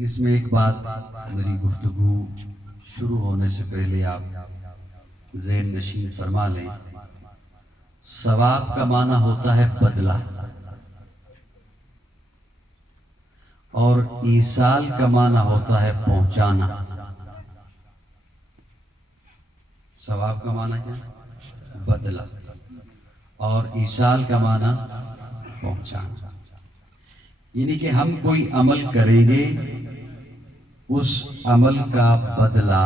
اس میں ایک بات میری گفتگو شروع ہونے سے پہلے آپ ذہن نشین فرما لیں، ثواب کا معنی ہوتا ہے بدلہ، اور ایصال کا معنی ہوتا ہے پہنچانا۔ ثواب کا معنی کیا ہے؟ بدلہ، اور ایصال کا معنی پہنچانا۔ یعنی کہ ہم کوئی عمل کریں گے، اس عمل کا بدلہ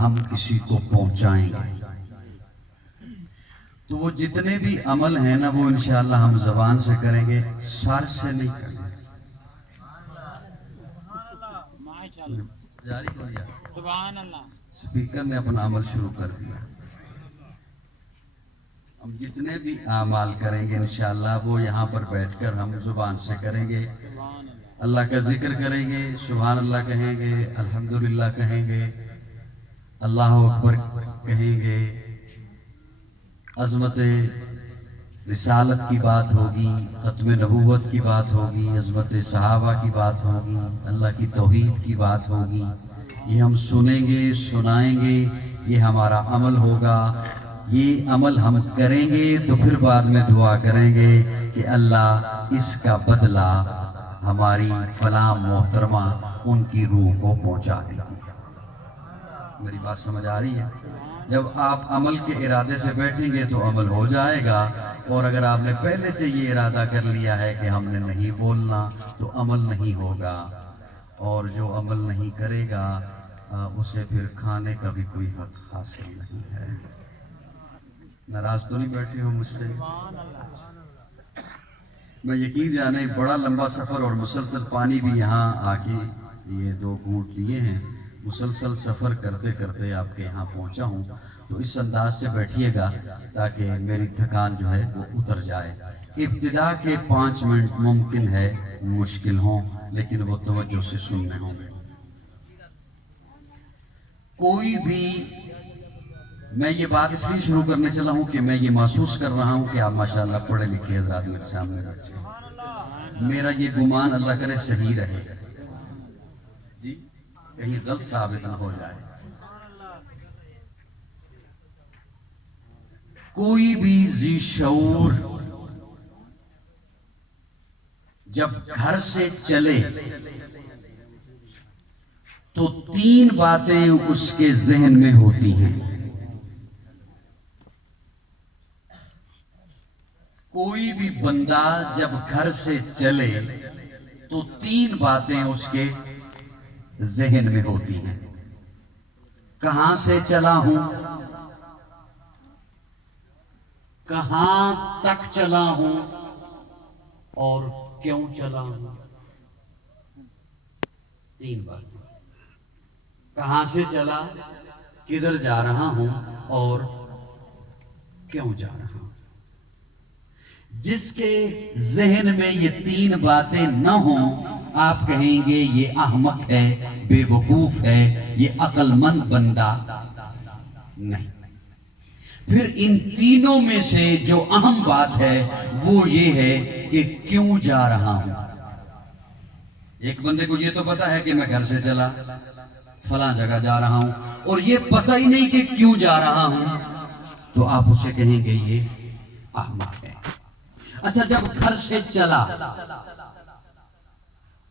ہم کسی کو پہنچائیں گے۔ تو وہ جتنے بھی عمل ہیں نا، وہ انشاءاللہ ہم زبان سے کریں گے، سر سے نہیں کریں گے۔ جاری ہو گیا، سبحان اللہ۔ سپیکر نے اپنا عمل شروع کر دیا۔ ہم جتنے بھی اعمال کریں گے انشاءاللہ وہ یہاں پر بیٹھ کر ہم زبان سے کریں گے، اللہ کا ذکر کریں گے، سبحان اللہ کہیں گے، الحمدللہ کہیں گے، اللہ اکبر کہیں گے، عظمت رسالت کی بات ہوگی، ختم نبوت کی بات ہوگی، عظمت صحابہ کی بات ہوگی، اللہ کی توحید کی بات ہوگی۔ یہ ہم سنیں گے، سنائیں گے، یہ ہمارا عمل ہوگا۔ یہ عمل ہم کریں گے تو پھر بعد میں دعا کریں گے کہ اللہ اس کا بدلہ ہماری فلاں محترمہ ان کی روح کو پہنچا دیجیے۔ میری بات سمجھ آ رہی ہے؟ جب آپ عمل کے ارادے سے بیٹھیں گے تو عمل ہو جائے گا، اور اگر آپ نے پہلے سے یہ ارادہ کر لیا ہے کہ ہم نے نہیں بولنا تو عمل نہیں ہوگا، اور جو عمل نہیں کرے گا اسے پھر کھانے کا بھی کوئی حق حاصل نہیں ہے۔ ناراض تو نہیں بیٹھے ہو مجھ سے؟ میں یقین جانے بڑا لمبا سفر اور مسلسل پانی بھی یہاں آ کے یہ 2 گھونٹ لیے ہیں، مسلسل سفر کرتے کرتے آپ کے یہاں پہنچا ہوں، تو اس انداز سے بیٹھیے گا تاکہ میری تھکان جو ہے وہ اتر جائے۔ ابتدا کے 5 منٹ ممکن ہے مشکل ہوں، لیکن وہ توجہ سے سننے ہوں گے۔ کوئی بھی، میں یہ بات اس لیے شروع کرنے چلا ہوں کہ میں یہ محسوس کر رہا ہوں کہ آپ ماشاءاللہ پڑھے لکھے حضرات میرے سامنے بیٹھے ہیں۔ میرا یہ گمان اللہ کرے صحیح رہے، جی کہیں غلط ثابت نہ ہو جائے۔ کوئی بھی ذی شعور جب گھر سے چلے تو 3 باتیں اس کے ذہن میں ہوتی ہیں۔ کوئی بھی بندہ جب گھر سے چلے تو 3 باتیں اس کے ذہن میں ہوتی ہیں۔ کہاں سے چلا ہوں، کہاں تک چلا ہوں، اور کیوں چلا ہوں۔ 3 باتیں، کہاں سے چلا، کدھر جا رہا ہوں، اور کیوں جا رہا ہوں۔ جس کے ذہن میں یہ 3 باتیں نہ ہوں، آپ کہیں گے یہ احمق ہے، بے وقوف ہے، یہ عقل مند بندہ نہیں۔ پھر ان تینوں میں سے جو اہم بات ہے وہ یہ ہے کہ کیوں جا رہا ہوں۔ ایک بندے کو یہ تو پتا ہے کہ میں گھر سے چلا فلاں جگہ جا رہا ہوں، اور یہ پتہ ہی نہیں کہ کیوں جا رہا ہوں، تو آپ اسے کہیں گے یہ احمق ہے۔ اچھا، جب گھر سے چلا،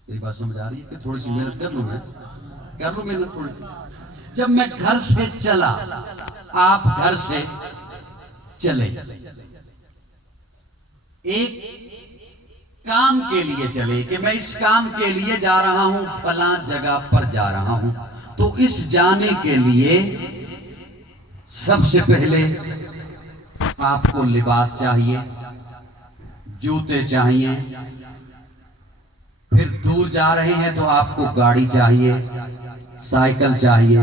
یہ بات سمجھ آ رہی ہے کہ تھوڑی سی محنت کر لوں، میں کر لوں محنت تھوڑی سی۔ جب میں گھر سے چلا، آپ گھر سے چلے، ایک کام کے لیے چلے کہ میں اس کام کے لیے جا رہا ہوں، فلاں جگہ پر جا رہا ہوں، تو اس جانے کے لیے سب سے پہلے آپ کو لباس چاہیے، جوتے چاہیے، پھر دور جا رہے ہیں تو آپ کو گاڑی چاہیے، سائیکل چاہیے،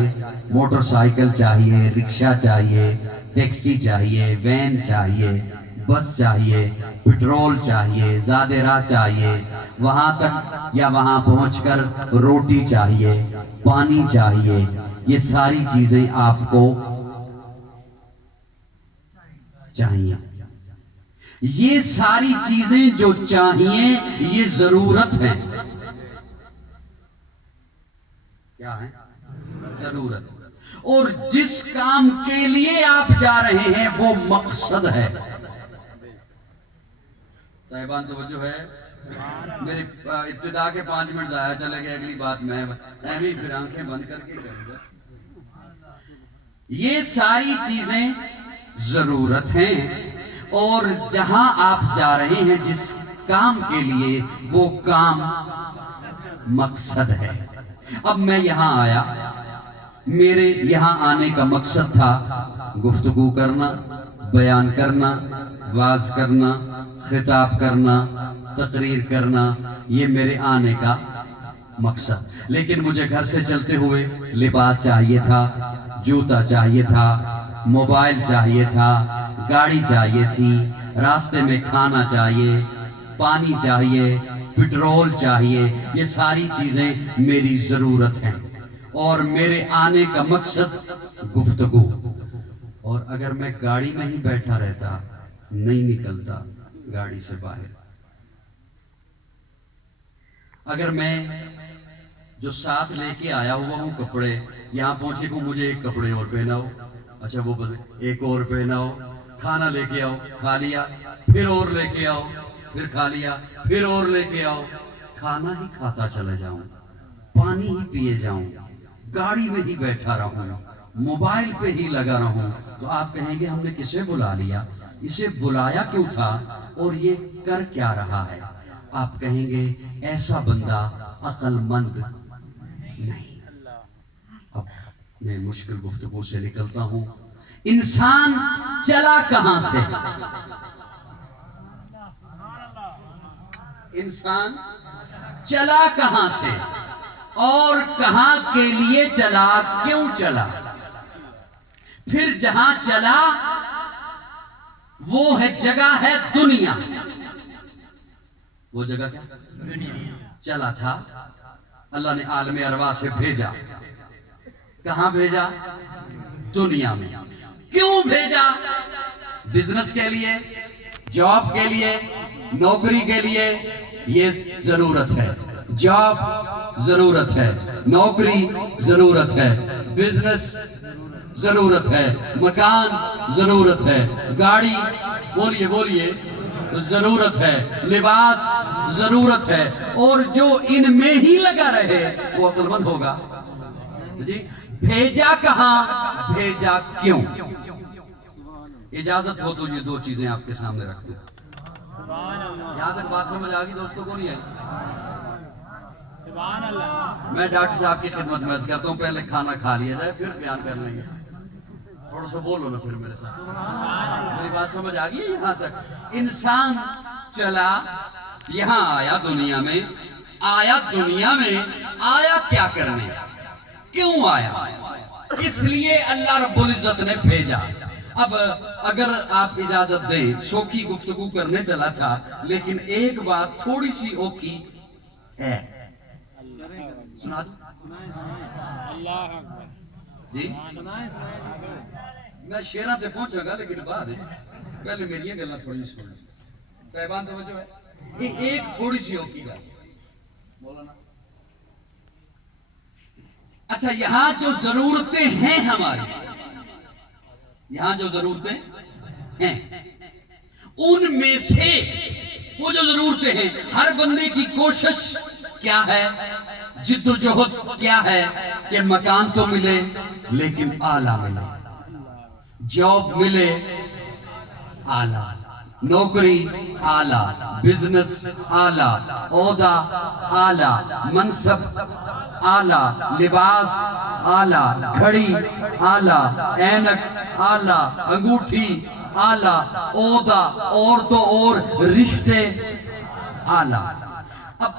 موٹر سائیکل چاہیے، رکشہ چاہیے، ٹیکسی چاہیے، وین چاہیے، بس چاہیے، پیٹرول چاہیے، زیادہ راہ چاہیے، وہاں تک یا وہاں پہنچ کر روٹی چاہیے، پانی چاہیے۔ یہ ساری چیزیں آپ کو چاہیے۔ یہ ساری چیزیں جو چاہیے یہ ضرورت ہیں، کیا ہے؟ ضرورت. اور جس کام کے لیے آپ جا رہے ہیں وہ مقصد ہے. صاحبان توجہ ہے. میرے ابتدا کے 5 منٹ ضائع چلے گئے. اگلی بات میں ایویں پھر آنکھیں بند کر کے کروں گا. یہ ساری چیزیں ضرورت ہیں اور جہاں آپ جا رہے ہیں جس کام کے لیے وہ کام مقصد ہے. اب میں یہاں آیا, میرے یہاں آنے کا مقصد تھا گفتگو کرنا, بیان کرنا, واز کرنا, خطاب کرنا, تقریر کرنا, یہ میرے آنے کا مقصد. لیکن مجھے گھر سے چلتے ہوئے لباس چاہیے تھا, جوتا چاہیے تھا, موبائل چاہیے تھا, گاڑی چاہیے تھی, راستے میں کھانا چاہیے, پانی چاہیے, پٹرول چاہیے. یہ ساری چیزیں میری ضرورت ہیں اور میرے آنے کا مقصد گفتگو. اور اگر میں گاڑی میں ہی بیٹھا رہتا, نہیں نکلتا گاڑی سے باہر, اگر میں جو ساتھ لے کے آیا ہوا ہوں کپڑے, یہاں پہنچے کو مجھے ایک کپڑے اور پہناؤ, اچھا وہ ایک اور پہناؤ, کھانا لے کے آؤ, کھا لیا, پھر اور لے کے آؤ, پھر کھا لیا, پھر اور لے کے آؤ, کھانا ہی کھاتا چلے جاؤں, پانی ہی پیے جاؤں, گاڑی میں ہی بیٹھا رہوں, موبائل پہ ہی لگا رہوں, تو آپ کہیں گے ہم نے کسے بلا لیا, اسے بلایا کیوں تھا اور یہ کر کیا رہا ہے؟ آپ کہیں گے ایسا بندہ عقل مند نہیں. اب میں مشکل گفتگو سے نکلتا ہوں. انسان چلا کہاں سے؟ انسان چلا کہاں سے اور کہاں کے لیے چلا, کیوں چلا؟ پھر جہاں چلا وہ ہے جگہ ہے دنیا. وہ جگہ کیا؟ چلا تھا, اللہ نے عالم ارواح سے بھیجا. کہاں بھیجا؟ دنیا میں. کیوں بھیجا؟ بزنس کے لیے, جاب کے لیے, نوکری کے لیے. یہ ضرورت ہے. جاب ضرورت ہے, نوکری ضرورت ہے, بزنس ضرورت ہے, مکان ضرورت ہے, گاڑی بولیے بولیے ضرورت ہے, لباس ضرورت ہے. اور جو ان میں ہی لگا رہے وہ عقل مند ہوگا. جی بھیجا کہاں, بھیجا کیوں؟ اجازت ہو تو یہ 2 چیزیں آپ کے سامنے رکھ دوں. یہاں تک بات سمجھ آ گئی دوستوں کو نہیں آئی؟ میں ڈاکٹر صاحب کی خدمت میں عرض کرتا ہوں پہلے کھانا کھا لیا جائے پھر بیان کر لیں گے. تھوڑا سا بولو نا پھر میرے ساتھ. میری بات سمجھ آ گئی یہاں تک؟ انسان چلا, یہاں آیا دنیا میں, آیا دنیا میں, آیا کیا کرنے, کیوں آیا, اس لیے اللہ رب العزت نے بھیجا. اب اگر آپ اجازت دیں, سوکھی گفتگو کرنے چلا تھا, لیکن ایک بات تھوڑی سی اوکھی ہے. سنا جی, میں شیراں سے پہنچا گا لیکن بعد پہلے میری یہ گلنا تھوڑی سی سنیں. صاحبان توجہ ہے, یہ ایک تھوڑی سی اوکھی گا مولانا. اچھا یہاں جو ضرورتیں ہیں ہماری, یہاں جو ضرورتیں ہیں ان میں سے وہ جو ضرورتیں ہیں, ہر بندے کی کوشش کیا ہے, جد و جہد کیا ہے کہ مکان تو ملے لیکن اعلیٰ ملے, جاب ملے اعلیٰ, نوکری اعلیٰ, بزنس اعلیٰ, عہدہ اعلیٰ, منصب اعلیٰ, لباس اعلیٰ, گھڑی اعلیٰ, اینک اعلیٰ, انگوٹھی اعلیٰ, عہدہ اور تو اور رشتے اعلیٰ. اب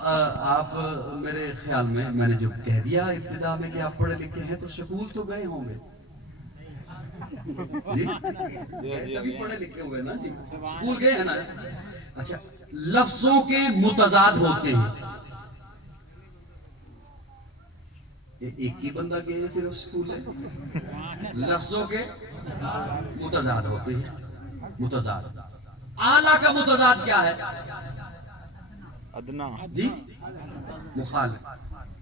آپ میرے خیال میں نے جو کہہ دیا ابتدا میں کہ آپ پڑھے لکھے ہیں تو سکول تو گئے ہوں گے جی, تبھی پڑھے لکھے ہوئے نا جی, سکول گئے ہیں نا. اچھا لفظوں کے متضاد ہوتے ہیں, ایک ہی بندہ گئے صرف سکول ہے, لفظوں کے متضاد ہوتے ہیں. متضاد, اعلیٰ کا متضاد کیا ہے؟ ادنا جی, مخالف.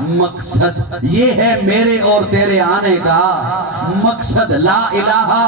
مقصد یہ ہے میرے اور تیرے آنے کا مقصد لا الہ.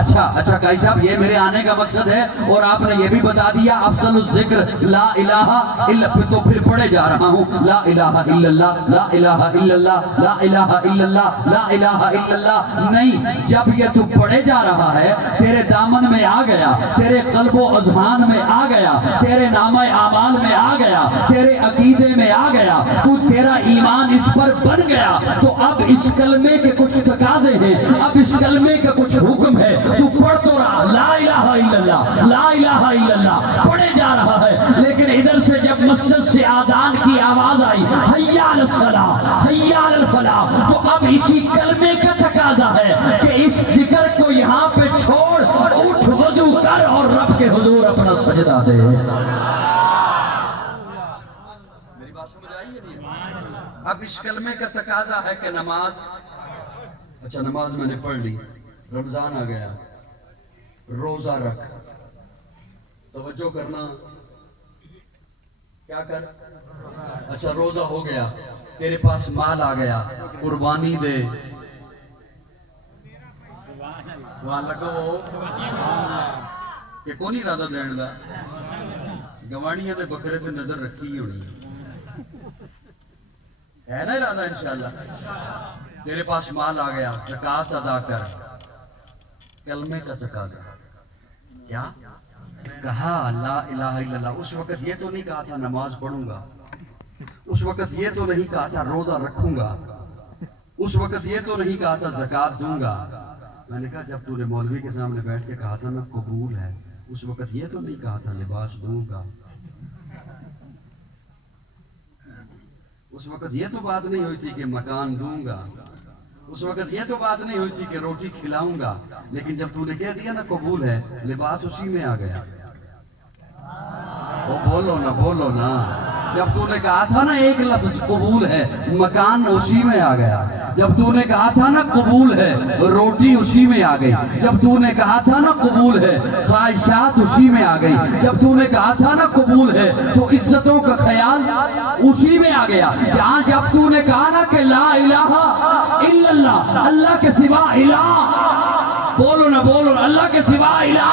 اچھا قاضی صاحب یہ میرے آنے کا مقصد ہے اور آپ نے یہ بھی بتا دیا افضل الذکر لا الہ الا, تو پھر پڑھے جا رہا ہوں لا الہ الا اللہ لا الہ الا اللہ لا الہ الا اللہ لا الہ الا اللہ. نہیں, جب یہ تو پڑھے جا رہا ہے تیرے دامن میں آ گیا, تیرے قلب و اذہان میں آ گیا, تیرے نامہ اعمال میں آ گیا, تیرے عقیدے میں آ گیا, تو تیرا ایمان اس پر بن گیا, تو اب اس کلمے کے کچھ تقاضے ہیں, اب اس کلمے کا کچھ حکم ہے. تو پڑھ تو رہا لا الہ الا اللہ لا الہ الا اللہ پڑھے جا رہا ہے, لیکن ادھر سے جب مسجد سے آذان کی آواز آئی حی علی الصلاۃ حی علی الفلاح, تو اب اسی کلمے کا تقاضا ہے کہ اس ذکر کو یہاں پہ چھوڑ, اٹھ وضو کر اور رب کے حضور اپنا سجدہ دے. میری بات سمجھ آئی ہے؟ اب اس کلمے کا تقاضا ہے کہ نماز, اچھا نماز میں نے پڑھ لی, رمضان آ گیا, روزہ رکھ, توجہ کرنا, کیا کر, اچھا روزہ ہو گیا, تیرے پاس مال آ گیا, قربانی دے, وہاں لگو کہ کون ارادہ دین دا, گوانیاں دے بکرے تے نظر رکھی ہونی ہے نا ارادہ انشاءاللہ. تیرے پاس مال آ گیا, زکوٰۃ ادا کر, کلمے کا تقاضا کیا کہا لا الہ الا اللہ. اس وقت یہ تو نہیں کہا تھا نماز پڑھوں گا, اس وقت یہ تو نہیں کہا تھا روزہ رکھوں گا, اس وقت یہ تو نہیں کہا تھا زکوٰۃ دوں گا. میں نے کہا جب تو نے مولوی کے سامنے بیٹھ کے کہا تھا نا قبول ہے, اس وقت یہ تو نہیں کہا تھا لباس دوں گا, اس وقت یہ تو بات نہیں ہوئی تھی کہ مکان دوں گا, اس وقت یہ تو بات نہیں ہوئی تھی کہ روٹی کھلاؤں گا. لیکن جب تو نے کہہ دیا نا قبول ہے, لباس اسی میں آ گیا. وہ بولو نا جب تو نے کہا تھا نا ایک لفظ قبول ہے, مکان اسی میں آ گیا. جب تو نے کہا تھا نا قبول ہے, روٹی اسی میں آ گئی. جب تو نے کہا تھا نا قبول ہے, خواہشات اسی میں آ گئی. جب تو نے کہا تھا نا قبول ہے, تو عزتوں کا خیال اسی میں آ گیا. جب تو نے کہا نا کہ لا الہ الا اللہ, اللہ کے سوا الہ, بولو نا اللہ کے سوا الہ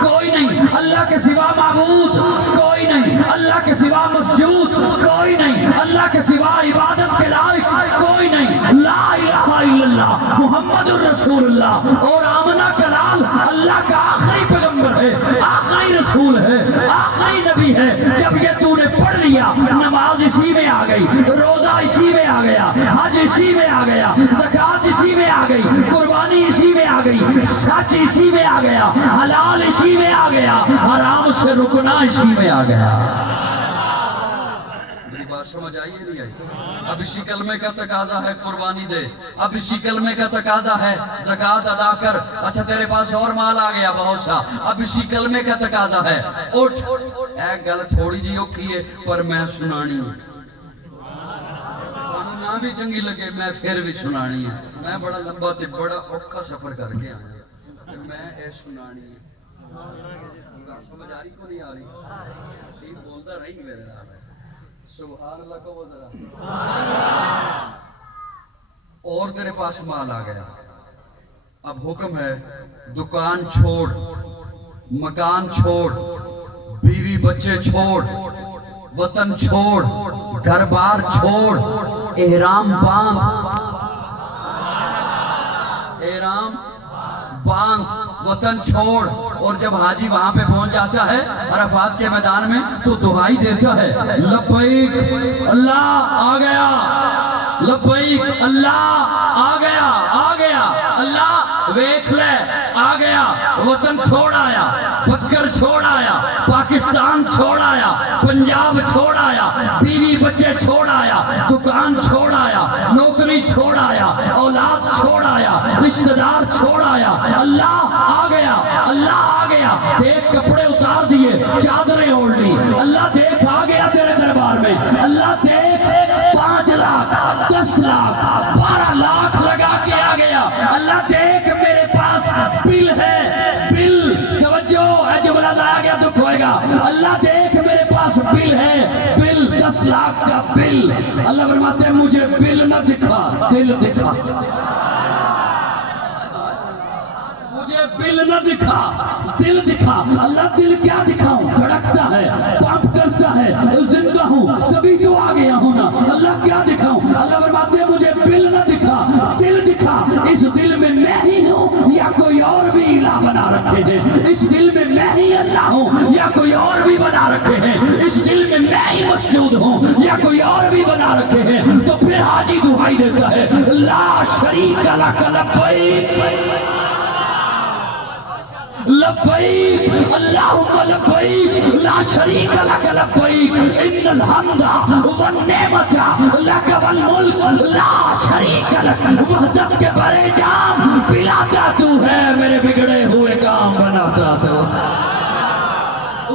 کوئی نہیں, اللہ کے سوا معبود کوئی نہیں, اللہ کے سوا مسجود کوئی نہیں, اللہ کے سوا عبادت کے لائق کوئی نہیں. لا الہ الا اللہ محمد الرسول اللہ. اور آمنہ کا لال اللہ کا آخری پیغمبر ہے, آخری رسول ہے, آخری نبی ہے. جب یہ تو نے پڑھ لیا, نماز اسی میں آ گئی, روزہ اسی میں آ گیا, حج اسی میں آ گیا, زکوٰۃ اسی میں آ گئی, قربانی اسی میں آ گئی, سچ اسی میں آ گیا, حلال اسی میں آ گیا, حرام سے رکنا اسی میں آ گیا. میری بات سمجھ آئی ہے نہیں آئی؟ اب اسی کلمے کا تقاضا ہے قربانی دے, اب اسی کلمے کا تقاضا ہے زکوٰۃ ادا کر. اچھا تیرے پاس اور مال آ گیا بہت سا, اب اسی کلمے کا تقاضا ہے اٹھ. ایک گل تھوڑی جی اوکھی ہے پر میں سنانی ہے, نہ بھی چنگی لگے میں پھر بھی سنانی ہے. میں بڑا لمبا تے بڑا اوکھا سفر کر کے آیا, میں اے سنانی ہے. سمجھ آ رہی کو نہیں آ رہی؟ سین بولتا رہی میرے نام. سبحان اللہ کو ذرا. اور تیرے پاس مال آ گیا, اب حکم ہے دکان چھوڑ, مکان چھوڑ, بیوی بچے چھوڑ, وطن چھوڑ, گھر بار چھوڑ, احرام باندھ, احرام باندھ, وطن چھوڑ. اور جب حاجی وہاں پہ پہنچ جاتا ہے عرفات کے میدان میں, تو دعائی دیتا ہے لبیک اللہ آ گیا, لبیک اللہ آ گیا, آ گیا اللہ ویکھ لے آ گیا. وطن چھوڑ آیا, بکر چھوڑ آیا, پاکستان چھوڑ آیا, پنجاب چھوڑ آیا, بیوی بچے چھوڑ آیا, دکان چھوڑ آیا, نوکری چھوڑ آیا, اولاد چھوڑ آیا, رشتہ دار چھوڑ آیا. اللہ آ گیا, اللہ آ گیا. دیکھ کپڑے اتار دیے, چادریں اوڑھ لی. اللہ دیکھ آ گیا تیرے دربار میں. اللہ دیکھ 5 لاکھ 10 لاکھ 12 لاکھ لگا کے آ گیا. اللہ دیکھ میرے پاس بل ہے, بل. توجہ, جو بلا ضائع گیا دکھ ہوئے گا. اللہ دیکھ میرے پاس بل ہے, بل 10 لاکھ کا بل. اللہ فرماتے ہیں مجھے بل نہ دکھا، دل دکھا. مجھے بل نہ دکھا، دل دکھا. اللہ دل کیا دکھاؤں؟ دھڑکتا ہے، پمپ کرتا ہے، زندہ ہوں تبھی تو آ گیا ہوں نا. اللہ کیا دکھاؤں؟ اللہ فرماتے ہیں مجھے بل نہ دکھا، دل دکھا. اس دل میں میں ہی ہوں یا کوئی اور بھی الہ بنا رکھے ہیں؟ اس دل میں میں ہی اللہ ہوں یا کوئی اور بھی بنا رکھے ہیں؟ اس دل میں میں ہی موجود ہوں یا کوئی اور بھی بنا رکھے ہیں؟ تو پھر حاجی دعائی دیتا ہے لا شریک لک لبیک لبیک اللہم لبیک لا شریک لک لبیک ان الحمد والنعمت لک والملک لا شریک لک. وحدت کے بڑے جام پلاتا تو ہے، میرے بگڑے ہوئے کام بناتا تو.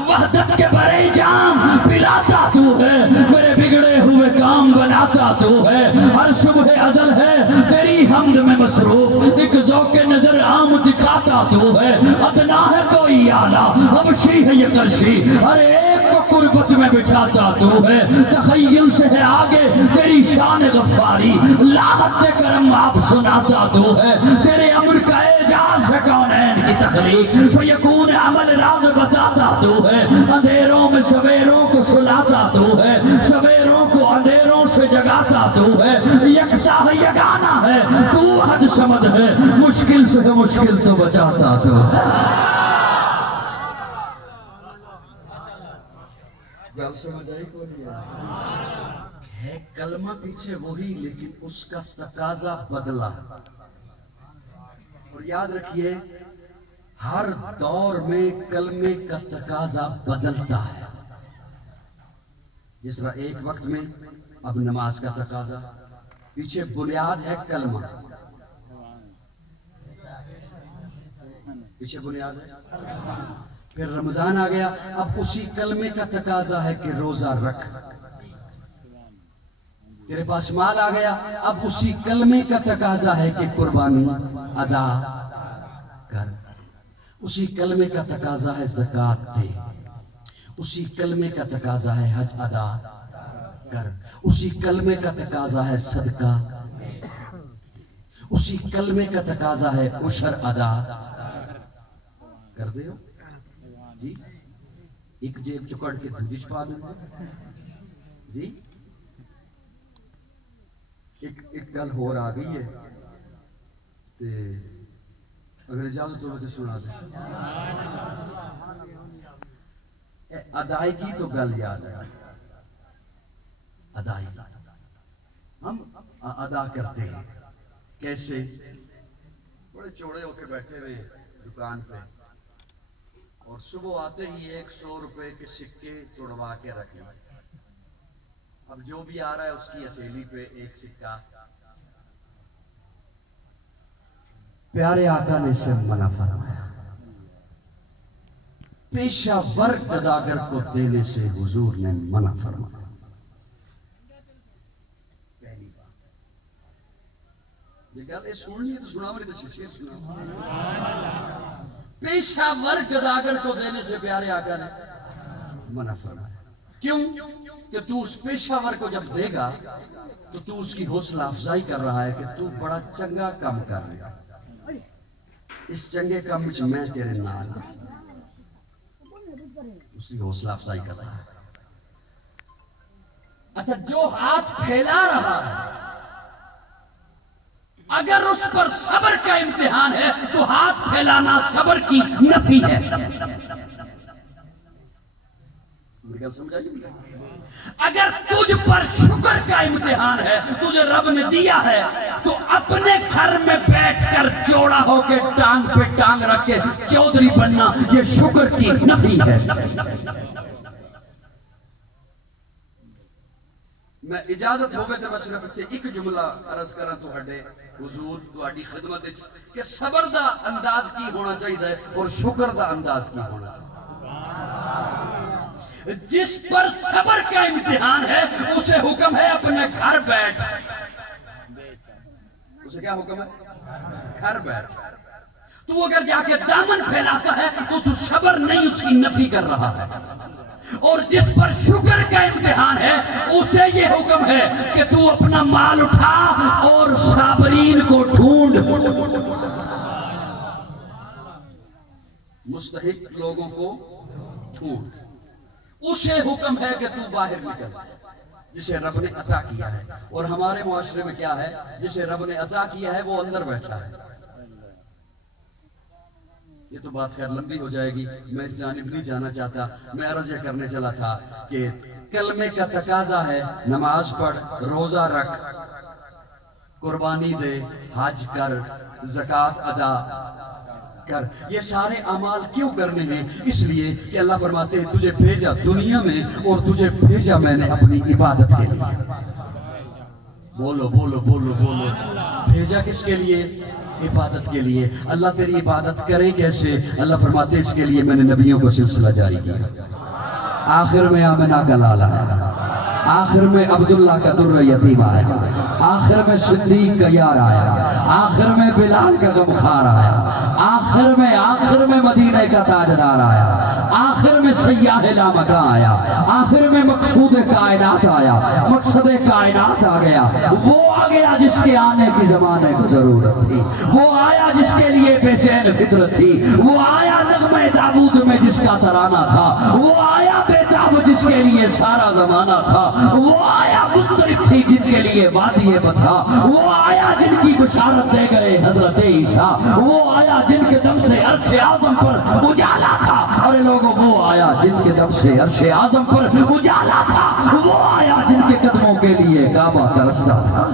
وحدت کے بڑے جام پلاتا تو ہے، میرے بگڑے ہوئے کام بناتا تو ہے. ہر صبح ازل ہے تیری حمد میں مصروف، ایک ذوق نظر عام دکھاتا تو ہے. ادنا ہے کوئی اعلیٰ، حبشی ہے یہ کرشی، ہر ایک کو قربت میں بٹھاتا تو ہے. تخیل سے ہے آگے تیری شان غفاری، لاحت کرم آپ سناتا تو ہے. تیرے امر کا اعجاز ہے کونین کی تخلیق، فیکون عمل راز بتاتا تو ہے. اندھیروں میں سویروں کو سلاتا تو ہے، سویروں کو اندھیروں سے جگاتا تو ہے. یکتا ہے یگانا ہے تو حد سمد ہے، مشکل سے ہے مشکل تو بچاتا تو ہے. گل سمجھ آئی کو نہیں ہے؟ کلمہ پیچھے وہی لیکن اس کا تقاضا بدلا. اور یاد رکھیے ہر دور میں کلمے کا تقاضا بدلتا ہے. جس طرح ایک وقت میں اب نماز کا تقاضا، پیچھے بنیاد ہے کلمہ، پیچھے بنیاد ہے. پھر رمضان آ گیا، اب اسی کلمے کا تقاضا ہے کہ روزہ رکھ. تیرے پاس مال آ گیا، اب اسی کلمے کا تقاضا ہے کہ قربانی ادا کر. اسی کلمے کا تقاضا ہے زکوٰۃ دے. اسی کلمے کا تقاضا ہے حج ادا کر. اسی کلمے کا تقاضا ہے صدقہ. اسی کلمے کا تقاضا ہے عشر ادا کر دے. جی ایک جیب چکڑ کے دوسری چھپا دوں گا. جی ایک گل ہور آ گئی ہے تے اگر اجازت ہو تو سنا دیں. ادائیگی تو گل یاد ہے. ادائیگی ہم ادا کرتے ہیں کیسے؟ بڑے چوڑے ہو کے بیٹھے ہوئے دکان پہ اور صبح آتے ہی 100 روپے کے سکے توڑوا کے رکھے. اب جو بھی آ رہا ہے اس کی ہتھیلی پہ ایک سکہ. پیارے آقا نے اسے منع فرمایا. پیشہ ور اداگر کو دینے سے حضور نے منع فرمایا. پہلی بات یہ گل یہ سننی ہے تو سنا مجھے تو شیر سنا. پیشہ ور اداگر کو دینے سے پیارے آقا نے منع فرمایا. کیوں کہ تو اس پیشہ ور کو جب دے گا تو تو اس کی حوصلہ افزائی کر رہا ہے کہ تو بڑا چنگا کام کر رہا ہے. اس چنگے کام میں میں تیرے نال ہوں. اس کی حوصلہ افزائی کر رہا ہے. اچھا جو ہاتھ پھیلا رہا ہے اگر اس پر صبر کا امتحان ہے تو ہاتھ پھیلانا صبر کی نفی ہے. اگر تجھ پر شکر کا امتحان ہے، تجھے رب نے دیا ہے تو اپنے گھر میں بیٹھ کر چوڑا ہو کے ٹانگ پہ ٹانگ رکھ کے چودھری بننا یہ شکر کی نفی ہے. میں اجازت ہوگا تو میں صرف ایک جملہ عرض کرا تو ہڈے حضور تہاڈی خدمت کہ صبر دا انداز کی ہونا چاہیے اور شکر دا انداز کی ہونا چاہیے. جس پر صبر کا امتحان ہے اسے حکم ہے اپنے گھر بیٹھ. اسے کیا حکم ہے؟ گھر بیٹھ. تو اگر جا کے دامن پھیلاتا ہے تو تو صبر نہیں اس کی نفی کر رہا ہے. اور جس پر شکر کا امتحان ہے اسے یہ حکم ہے کہ تو اپنا مال اٹھا اور صابرین کو ڈھونڈ، مستحق لوگوں کو ڈھونڈ۔ اسے حکم ہے کہ تو باہر نکل جسے رب نے عطا کیا ہے، اور ہمارے معاشرے میں کیا ہے، جسے رب نے عطا کیا ہے وہ اندر بیٹھا ہے۔ یہ تو بات خیر لمبی ہو جائے گی، میں اس جانب نہیں جانا چاہتا۔ میں عرض یہ کرنے چلا تھا کہ کلمے کا تقاضا ہے نماز پڑھ، روزہ رکھ، قربانی دے، حج کر، زکوٰۃ ادا کر۔ یہ سارے اعمال کیوں کرنے ہیں؟ اس لیے کہ اللہ فرماتے ہیں تجھے بھیجا دنیا میں اور تجھے بھیجا میں نے اپنی عبادت کے لیے۔ بولو بولو بولو بولو، بھیجا کس کے لیے؟ عبادت کے لیے۔ اللہ تیری عبادت کرے کیسے؟ اللہ فرماتے ہیں اس کے لیے میں نے نبیوں کو سلسلہ جاری کیا۔ آخر میں آمنہ کا لالا آیا، آخر میں عبداللہ کا در یتیم آیا، آخر میں صدیق کا یار آیا، آخر میں بلال کا غمخوار آیا، آخر میں مدینہ کا تاجدار آیا، آخر میں سیاح لامکاں آیا، آخر میں مقصود کائنات آیا، مقصد کائنات آ گیا۔ وہ آ گیا جس کے آنے کی زمانے کو ضرورت تھی، وہ آیا جس کے لیے بے چین فطرت تھی، وہ آیا نغمہ داود میں جس کا ترانہ تھا، وہ آیا بیتاب جس کے لیے سارا زمانہ تھا، وہ آیا مسترب تھی جن کے لیے وادی بتھا، وہ آیا جن کی بشارت دے گئے حضرت عیسیٰ، وہ آیا جن کے دم سے عرش اعظم پر اجالا تھا۔ ارے لوگوں، وہ آیا جن کے دم سے عرش اعظم پر اجالا تھا، وہ آیا جن کے قدموں کے لیے کعبہ ترستا تھا۔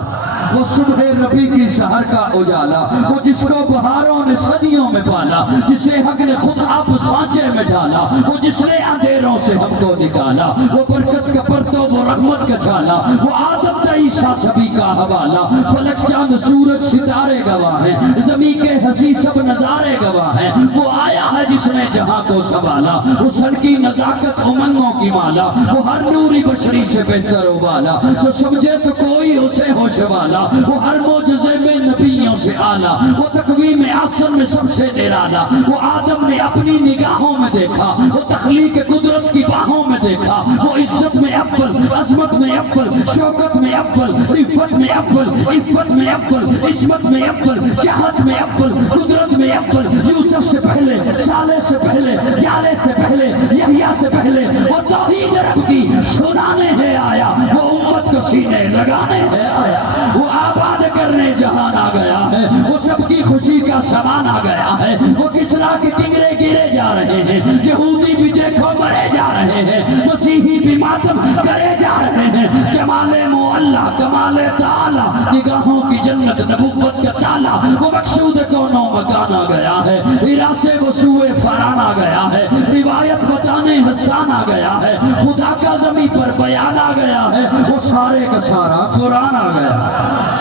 وہ صبح ربی کی سحر کا اجالا، وہ جس کو بہاروں نے صدیوں میں پالا، جسے حق نے خود آپ سانچے میں ڈالا، وہ جس نے اندھیروں سے ہم کو نکالا، وہ برکت کا پرتو، وہ رحمت کا چھالا، وہ آدم تا عیسیٰ سبھی کا حوالہ، فلک چاند سورج ستارے گواہ ہیں، زمین کے ہنسی سب نظارے گواہ ہیں۔ وہ آیا ہے جس نے جہاں کو سنبھالا، وہ سر کی نزاکت امنگوں کی مالا، وہ ہر نوری بشری سے بہتر ابالا، جو سمجھے تو کوئی اسے ہوش والا، وہ ہر معجزے میں نبیوں سے اعلیٰ، وہ تقویم احسن میں سب سے نرالا، وہ آدم نے اپنی نگاہوں میں دیکھا، وہ تخلیق قدرت کی باہوں میں دیکھا، وہ عزت میں اول، عظمت میں اول، شوکت میں اول، عفت میں اول، عفت میں اول، عصمت میں اول، چاہت میں اول، قدرت میں اول، یوسف سے پہلے، صالح سے پہلے، یالے سے پہلے، یحییٰ سے پہلے، وہ توحید رب کی سنانے ہے آیا، وہ امت کو سینے لگانے ہے آیا، وہ آباد کرنے جہان آ گیا ہے، وہ سب کی خوشی کا سامان آ گیا ہے، وہ کسریٰ کے کنگرے گرے جا رہے ہیں، یہودی بھی دیکھو مرے جا رہے ہیں، مسیحی بھی ماتم کرے جا رہے ہیں، جمال معلیٰ کمال تعالی، نگاہوں کی جنت نبوت کا تالا، وہ مقصود کونوں مکان آ گیا ہے، ہرا سے وہ سوئے فران آ گیا ہے، روایت بتانے حسان آ گیا ہے، خدا کا زمین پر بیان آ گیا ہے، وہ سارے کا سارا قرآن آ گیا ہے۔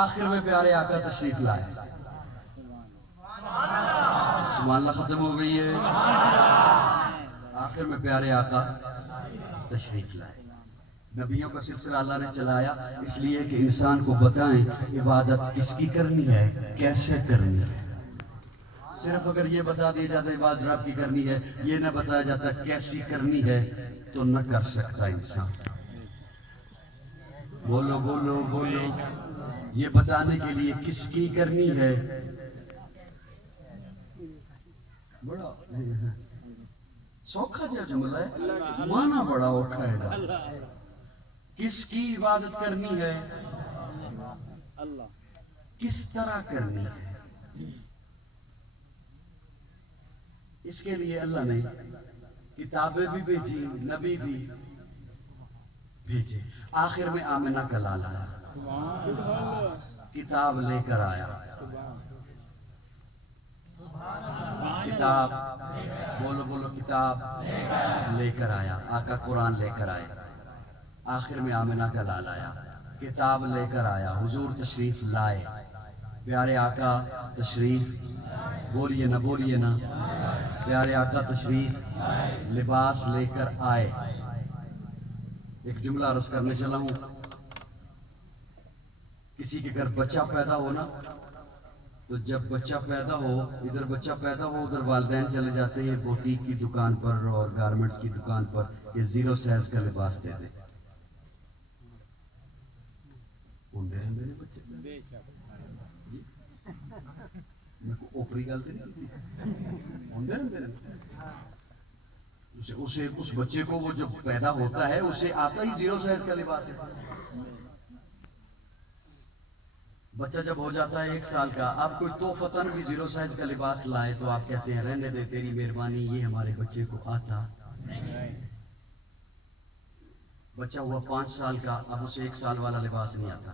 آخر میں پیارے آقا تشریف لائے، سبحان اللہ ختم ہو گئی ہے۔ آخر میں پیارے آقا تشریف لائے۔ نبیوں کا سلسلہ اللہ نے چلایا اس لیے کہ انسان کو بتائیں عبادت کس کی کرنی ہے، کیسے کرنی ہے۔ صرف اگر یہ بتا دیا جاتا عبادت رب کی کرنی ہے، یہ نہ بتایا جاتا کیسی کرنی ہے، تو نہ کر سکتا انسان۔ بولو بولو بولو، یہ بتانے کے لیے کس کی کرنی ہے، بڑا سوکھا جا جملہ ہے، مانا بڑا اوکھا ہے۔ کس کی عبادت کرنی ہے، کس طرح کرنی ہے، اس کے لیے اللہ نے کتابیں بھی بھیجی، نبی بھی بھیجے۔ آخر میں آمنہ کا لالا کتاب لے کر آیا، کتاب بولو بولو، کتاب لے کر آیا، آقا قرآن لے کر آئے۔ آخر میں آمنہ کا لالا آیا، کتاب لے کر آیا، حضور تشریف لائے، پیارے آقا تشریف، بولیے نا بولیے نا، پیارے آقا تشریف لباس لے کر آئے. ایک جملہ عرض کرنے چلا ہوں. کسی کے گھر بچہ پیدا ہو نا، تو جب بچہ پیدا ہو، ادھر بچہ پیدا ہو ادھر والدین چلے جاتے ہیں بوتیک کی دکان پر اور گارمنٹس کی دکان پر یہ 0 سائز کا لباس دے دیں. میرے بچے اوپری گل اسے اس بچے کو وہ جب پیدا ہوتا ہے اسے آتا ہی 0 سائز کا لباس ہے. بچہ جب ہو جاتا ہے 1 سال کا، آپ کوئی تحفتاً بھی 0 سائز کا لباس لائے تو آپ کہتے ہیں رہنے دے تیری مہربانی، یہ ہمارے بچے کو آتا. بچہ ہوا 5 سال کا، اب اسے 1 سال والا لباس نہیں آتا.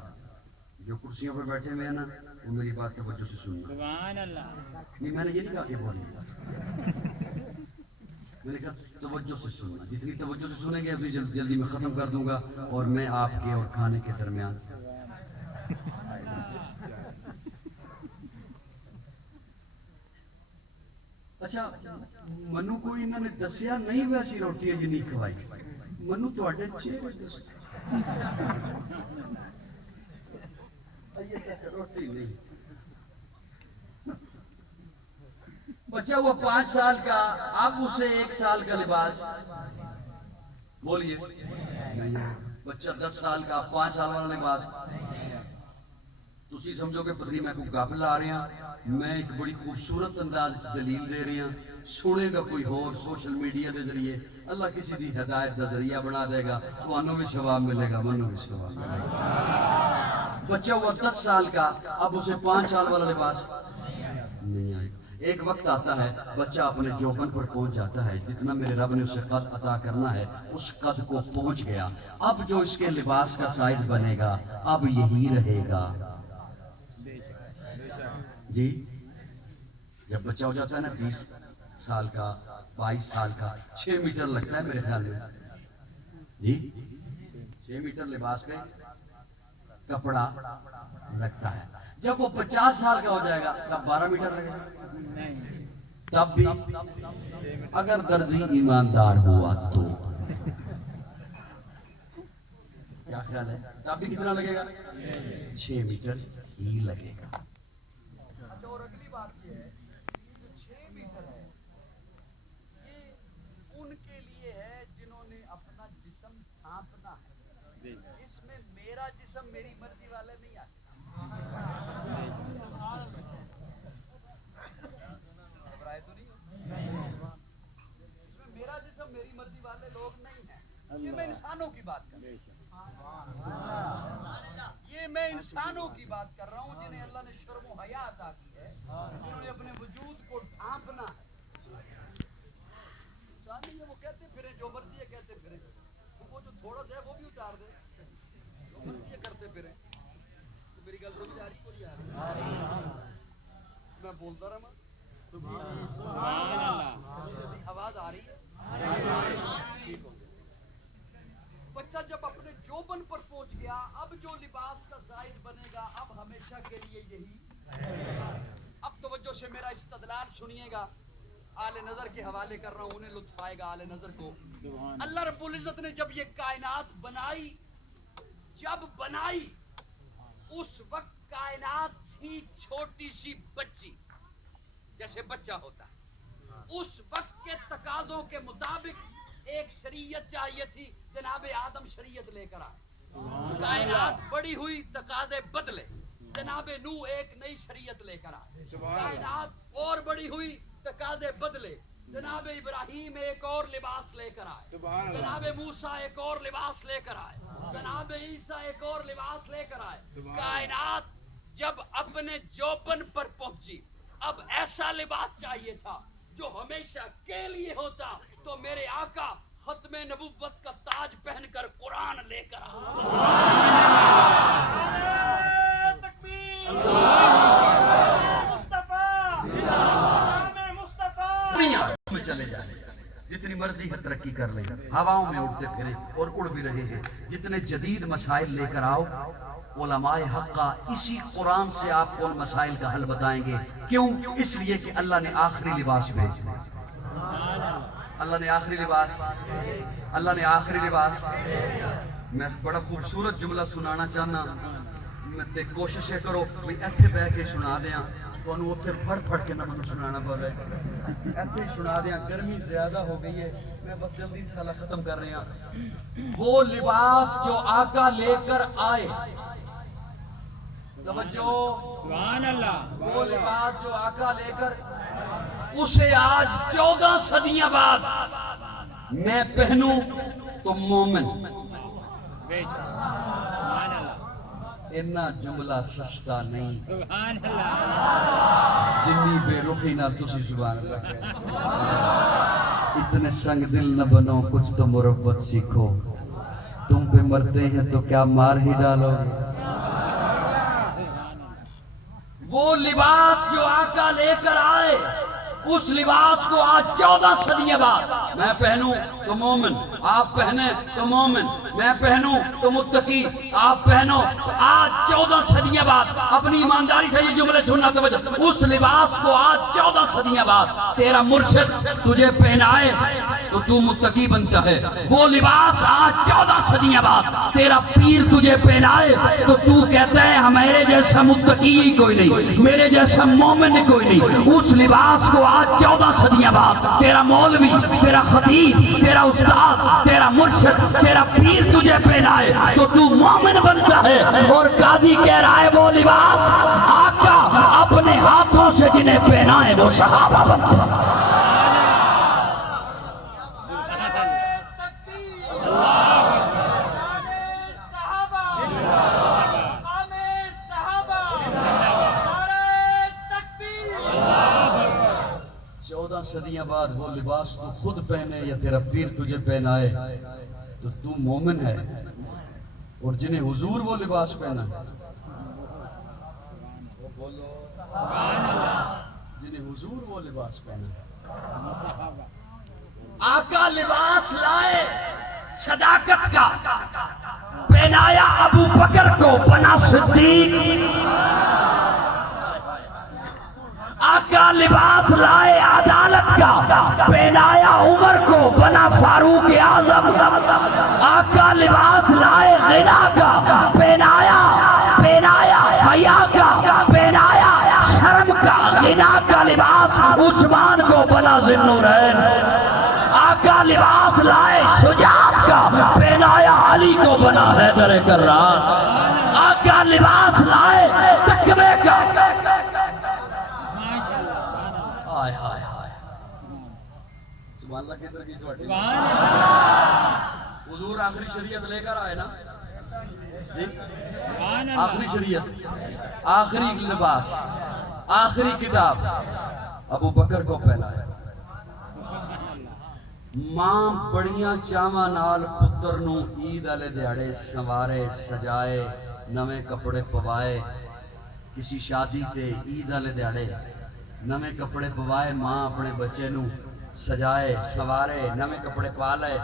جو کرسیوں پر بیٹھے ہوئے ہیں نا، وہ میری بات توجہ سے سننا. سبحان اللہ. نہیں میں نے یہ نہیں کہا کہ بولیں، میں نے کہا توجہ سے سننا. جتنی توجہ سے سنیں گے اتنی جلدی میں ختم کر دوں گا اور میں آپ کے اور کھانے کے درمیان. اچھا منو کو انہوں نے دسیا نہیں ویسی روٹی ہے جنہیں کھوائی. منو تو روٹی نہیں. بچہ ہوا 5 سال کا، اب اسے 1 سال کا لباس. بولیے. بچہ 10 سال کا، 5 سال والا لباس. تسی سمجھو کہ پتری میں کوئی گپ لا رہے ہیں، میں ایک بڑی خوبصورت انداز دلیل دے رہے ہیں. سنے گا کوئی اور سوشل میڈیا کے ذریعے، اللہ کسی دی ہدایت کا ذریعہ بنا دے گا، تو انہوں بھی ثواب ملے گا، منوں بھی ثواب ملے گا. بچہ ہوا 10 سال کا، اب اسے 5 سال والا لباس نہیں آئے. ایک وقت آتا ہے بچہ اپنے جوبن پر پہنچ جاتا ہے، جتنا میرے رب نے اسے قد عطا کرنا ہے اس قد کو پہنچ گیا. اب جو اس کے لباس کا سائز بنے گا اب یہی رہے گا. جی جب بچہ ہو جاتا ہے نا 20 سال کا، 22 سال کا، 6 میٹر لگتا ہے میرے خیال میں. جی 6 میٹر لباس پہ کپڑا لگتا ہے. جب وہ 50 سال کا ہو جائے گا تب 12 میٹر لگے گا. تب بھی اگر درزی ایماندار ہوا تو کیا خیال ہے تب بھی کتنا لگے گا؟ 6 میٹر ہی لگے گا. اور اگلی بات یہ ہے جو 6 میٹر ہے یہ ان کے لیے ہے جنہوں نے اپنا جسم ڈھانپنا ہے. اس میں میرا جسم میری مرضی والے نہیں آتے. گھبرائے تو نہیں ہو؟ اس میں میرا جسم میری مرضی والے لوگ نہیں ہیں. یہ میں انسانوں کی بات کر رہا ہوں. یہ میں انسانوں کی بات کر رہا ہوں جنہیں اللہ نے شرم و حیا عطا کی ہے، جنہوں نے اپنے وجود کو ڈھانپنا ہے. یہ وہ کہتے پھریں جو مرضی ہے کہتے پھریں، وہ جو تھوڑا سا ہے وہ بھی اتار دے، جو مرضی ہے کرتے پھریں. میری گل سمجھ آ رہی کوئی آ رہی؟ میں بولتا رہا آواز آ رہی ہے؟ ٹھیک ہو گیا. بچہ جب اپنے جوبن پر پہنچ گیا اب جو لباس کا سائز بنے گا اب ہمیشہ کے لیے یہی. اب توجہ سے میرا استدلال سنیے گا. آل نظر کے حوالے کر رہا ہوں، انہیں لطف آئے گا آل نظر کو. اللہ رب العزت نے جب یہ کائنات بنائی، جب بنائی اس وقت کائنات تھی چھوٹی سی بچی جیسے بچہ ہوتا ہے. اس وقت کے تقاضوں کے مطابق ایک شریعت چاہیے تھی، جناب آدم شریعت لے کر آئے. کائنات بڑی ہوئی تقاضے بدلے، جناب نوح ایک نئی شریعت لے کر آئے. کائنات اور بڑی ہوئی تقاضے بدلے، جناب ابراہیم ایک اور لباس لے کر آئے. جناب موسیٰ ایک اور لباس لے کر آئے. جناب عیسیٰ ایک اور لباس لے کر آئے. کائنات جب اپنے جوبن پر پہنچی اب ایسا لباس چاہیے تھا جو ہمیشہ کے لیے ہوتا. تو میرے آقا ختم نبوت کا تاج پہن کر قرآن لے کر آئے. میں چلے جائیں جتنی مرضی ہے ترقی کر لیں، ہواؤں میں اڑتے پھریں اور اڑ بھی رہے ہیں. جتنے جدید مسائل لے کر آؤ علماء حقہ اسی قرآن سے آپ کو ان مسائل کا حل بتائیں گے. کیوں؟ اس لیے کہ اللہ نے آخری لباس بھیج دیا. اللہ نے آخری لباس، اللہ نے آخری لباس. میں بڑا خوبصورت جملہ سنانا چاہنا، میں تے کوشش کرو بھی ایتھے بہ کے سنا دیاں، تانوں اوتھے پھڑ پھڑ کے نہ مینوں سنانا پوے. ایتھے ہی سنا دیاں، گرمی زیادہ ہو گئی ہے، میں بس جلدی انشاءاللہ ختم کر رہے ہیں. وہ لباس جو آقا لے کر آئے، توجہ، سبحان اللہ. وہ لباس جو آقا لے کر، اسے آج 14 صدیاں بعد میں پہنوں تو مومن. بے شک. سبحان اللہ. اتنا جملہ سستا نہیں، سبحان اللہ. جنی بے رخی نہ تسی سبحان اللہ کہہ. اتنے سنگ دل نہ بنو، کچھ تو مربت سیکھو. تم پہ مرتے ہیں تو کیا مار ہی ڈالو گے. وہ لباس جو آقا لے کر آئے، اس لباس کو آج 14 صدیاں بعد میں پہنوں تو مومن، آپ پہنے تو مومن، میں پہنوں تو متقی، آپ پہنو تو آج 14 صدیاں بعد. اپنی ایمانداری سے یہ جملے سننا توجہ. اس لباس کو آج 14 صدیاں بعد تیرا مرشد تجھے پہنائے تو تو متقی بنتا ہے. وہ لباس آج 14 صدیاں بعد تیرا پیر تجھے پہنائے تو تو کہتا ہے ہمارے جیسا متقی ہی کوئی نہیں، میرے جیسا مومن کوئی نہیں. اس لباس کو آج 14 صدیاں بعد تیرا مولوی، تیرا خطیب، تیرا استاد، تیرا مرشد، تیرا پیر تجھے پہنائے تو تو مومن بنتا ہے. اور قاضی کہہ رہا ہے وہ لباس آقا اپنے ہاتھوں سے جنہیں پہنائے وہ صحابہ بنتے ہیں. صدیاں بعد وہ لباس تو خود پہنے یا تیرا پیر تجھے پہنائے تو مومن ہے. اور جنہیں حضور وہ لباس پہنا، جنہیں حضور وہ لباس پہنا. آقا لباس لائے صداقت کا، پہنایا ابو بکر کو بنا صدیق. آقا لباس لائے عدالت کا، پہنایا عمر کو بنا فاروق اعظم. آقا لباس لائے غنا کا، پہنایا حیا کا، پہنایا شرم کا. غنا کا لباس عثمان کو بنا ذی النورین. آقا لباس لائے شجاعت کا، پہنایا علی کو بنا حیدر کرار. آقا لباس لائے تقوی کا. ہائے ہائے ہائے سبحان اللہ. کدھر کی تھوڑی حضور آخری شریعت لے کر آئے نا جی، آخری شریعت، آخری لباس، آخری کتاب ابو بکر کو پہنایا. ماں بڑیاں چاواں نال پتر نو عید والے دیہڑے سنوارے سجائے، نویں کپڑے پوائے. کسی شادی تے عید والے دیہڑے نویں کپڑے پوائے، ماں اپنے بچے نو سجائے سوارے نویں کپڑے پا لے.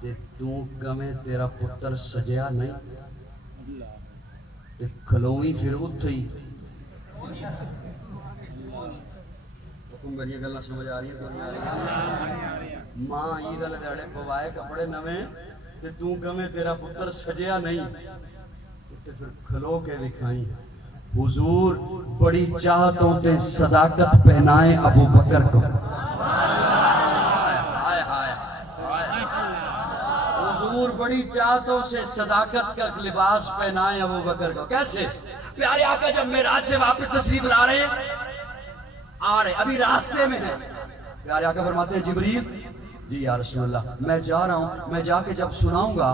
تے تو کمیں تیرا پتر سجیا نہیں تے کھلوئی پھر اتھے ہی. میری گلاں سمجھ آ رہی ہے؟ ماں عید والے دیہڑے پوائے کپڑے نویں تے تو کمیں تیرا پتر سجیا نہیں تے پھر کھلو کے دکھائیں. حضور بڑی چاہتوں تے صداقت پہنائے ابو بکر کو. حضور بڑی چاہتوں سے صداقت کا لباس پہنائے ابو بکر کو. کیسے؟ پیارے آقا جب معراج سے واپس تشریف لا رہے آ رہے، ابھی راستے میں ہیں، پیارے آقا فرماتے ہیں جبریل جی یا رسول اللہ میں جا رہا ہوں، میں جا کے جب سناؤں گا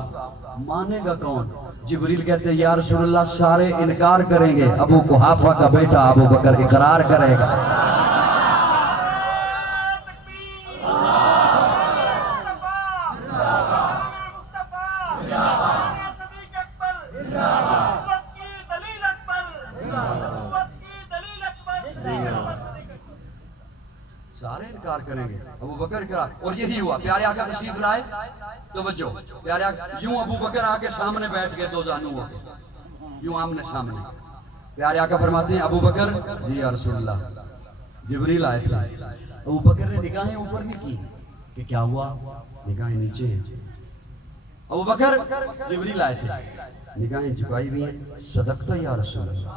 مانے گا کون؟ جبریل کہتے ہیں یا رسول اللہ سارے انکار کریں گے، ابو قحافہ کا بیٹا ابو بکر اقرار کرے گا. سارے انکار کریں گے، ابو بکر اقرار. اور یہی ہوا، پیارے آقا تشریف لائے. توجہ، پیارے آقا یوں ابو بکر آکے سامنے بیٹھ گئے، دو زانوں ہو کے یوں آمنے سامنے. پیارے آقا فرماتے ہیں ابو بکر جی یا رسول اللہ. جبریل آئے تھے، ابو بکر نے نگاہیں اوپر نہیں کی، کہ کیا ہوا؟ نگاہیں نیچے ہیں. ابو بکر جبریل آئے تھے, نگاہیں جھکائی ہوئی ہیں. صدقت یا رسول اللہ.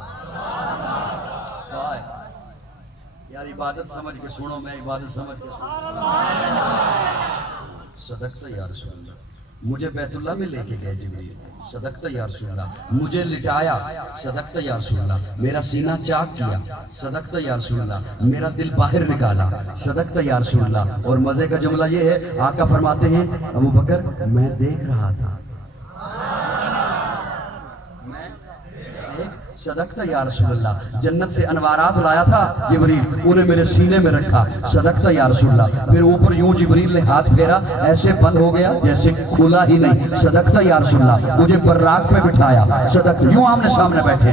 یار عبادت سمجھ کے سنو, میں عبادت سمجھ کے سنو. صدقت یا رسول اللہ. مجھے بیت اللہ میں لے کے گئے جبریل. صدقت یا رسول اللہ. مجھے لٹایا. صدقت یا رسول اللہ. میرا سینہ چاک کیا. صدقت یا رسول اللہ. میرا دل باہر نکالا. صدقت یا رسول اللہ. اور مزے کا جملہ یہ ہے, آقا فرماتے ہیں ابو بکر میں دیکھ رہا تھا. صدقت یا رسول اللہ. جنت سے انوارات لایا تھا جبریل, انہیں میرے سینے میں رکھا. صدقت یا رسول اللہ. پھر اوپر یوں جبریل نے ہاتھ پھیرا, ایسے بند ہو گیا جیسے کھولا ہی نہیں. صدقت یا رسول اللہ. مجھے براق پہ بٹھایا. صدقت, یوں آمنے سامنے بیٹھے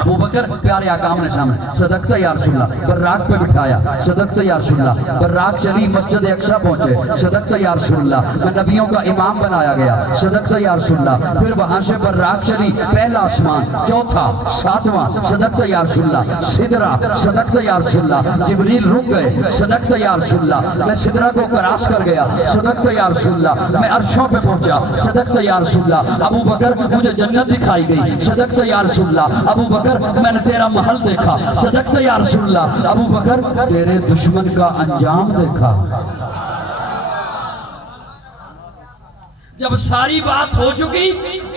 ابو بکر پیارے آقا آمنے سامنے. صدقت یا رسول اللہ. براق پہ بٹھایا. صدقت یا رسول اللہ. براق چلی, مسجد اقصی پہنچے. صدقت یا رسول اللہ. میں نبیوں کا امام بنایا گیا. صدقت یا رسول اللہ. پھر وہاں سے براق چلی, پہلا آسمان, چوتھا, ساتواں. صدقت یا رسول اللہ. سدرہ. صدقت یا رسول اللہ. جبریل رک گئے. صدقت یا رسول اللہ. میں سدرہ کو کراس کر گیا. صدقت یا رسول اللہ. میں عرشوں پہ پہنچا. صدقت یا رسول اللہ. ابو بکر مجھے جنت دکھائی گئی. صدقت یا رسول اللہ. ابو بکر میں نے تیرا محل دیکھا. صدقت یا رسول اللہ. ابو بکر تیرے دشمن کا انجام دیکھا. جب ساری بات ہو چکی,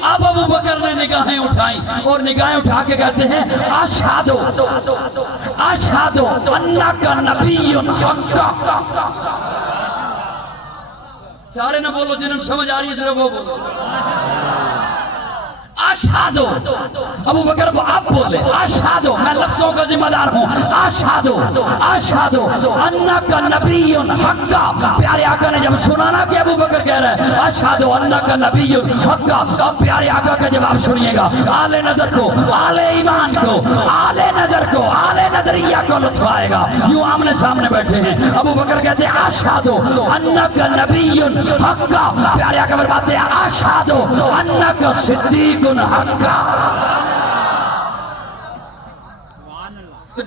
اب ابو بکر نے نگاہیں اٹھائیں اور نگاہیں اٹھا کے کہتے ہیں اشہدو اشہدو انک نبی حق. سارے نہ بولو, جنہوں سمجھ آ رہی ہے صرف وہ بولو. اشہدو. ابو بکر آپ بولے اشہدو, میں لفظوں کا ذمہ دار ہوں. اشہدو اشہدو انک نبی حق. پیارے آقا نے جب سنا نا کہ ابو بکر کہہ رہا ہے اشہدو انک نبی حق, اب پیارے آقا کا جواب سنیے گا. آل نظر کو, آل ایمان کو, آل نظر کو, آل نظریہ کو لطف آئے گا. یوں آمنے سامنے بیٹھے ہیں. ابو بکر کہتے ہیں اشہدو انک نبی حق. پیارے آقا فرماتے ہیں اشہدو انک صدیق حق.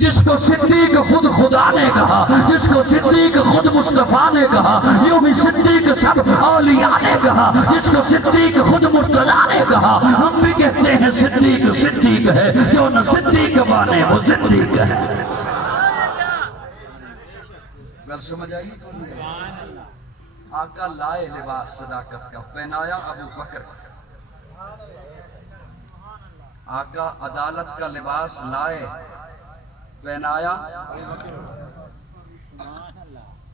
جس کو صدیق خود خدا نے کہا, جس کو صدیق خود مصطفیٰ نے کہا, یوں بھی صدیق سب اولیاء نے کہا, جس کو صدیق خود مرتضیٰ نے کہا. ہم بھی کہتے ہیں صدیق صدیق ہے, جو نہ صدیق بانے وہ صدیق ہے. گل سمجھ آئی؟ آقا لائے لباس صداقت کا, پہنایا ابو بکر. آقا عدالت کا لباس لائے, پہنایا.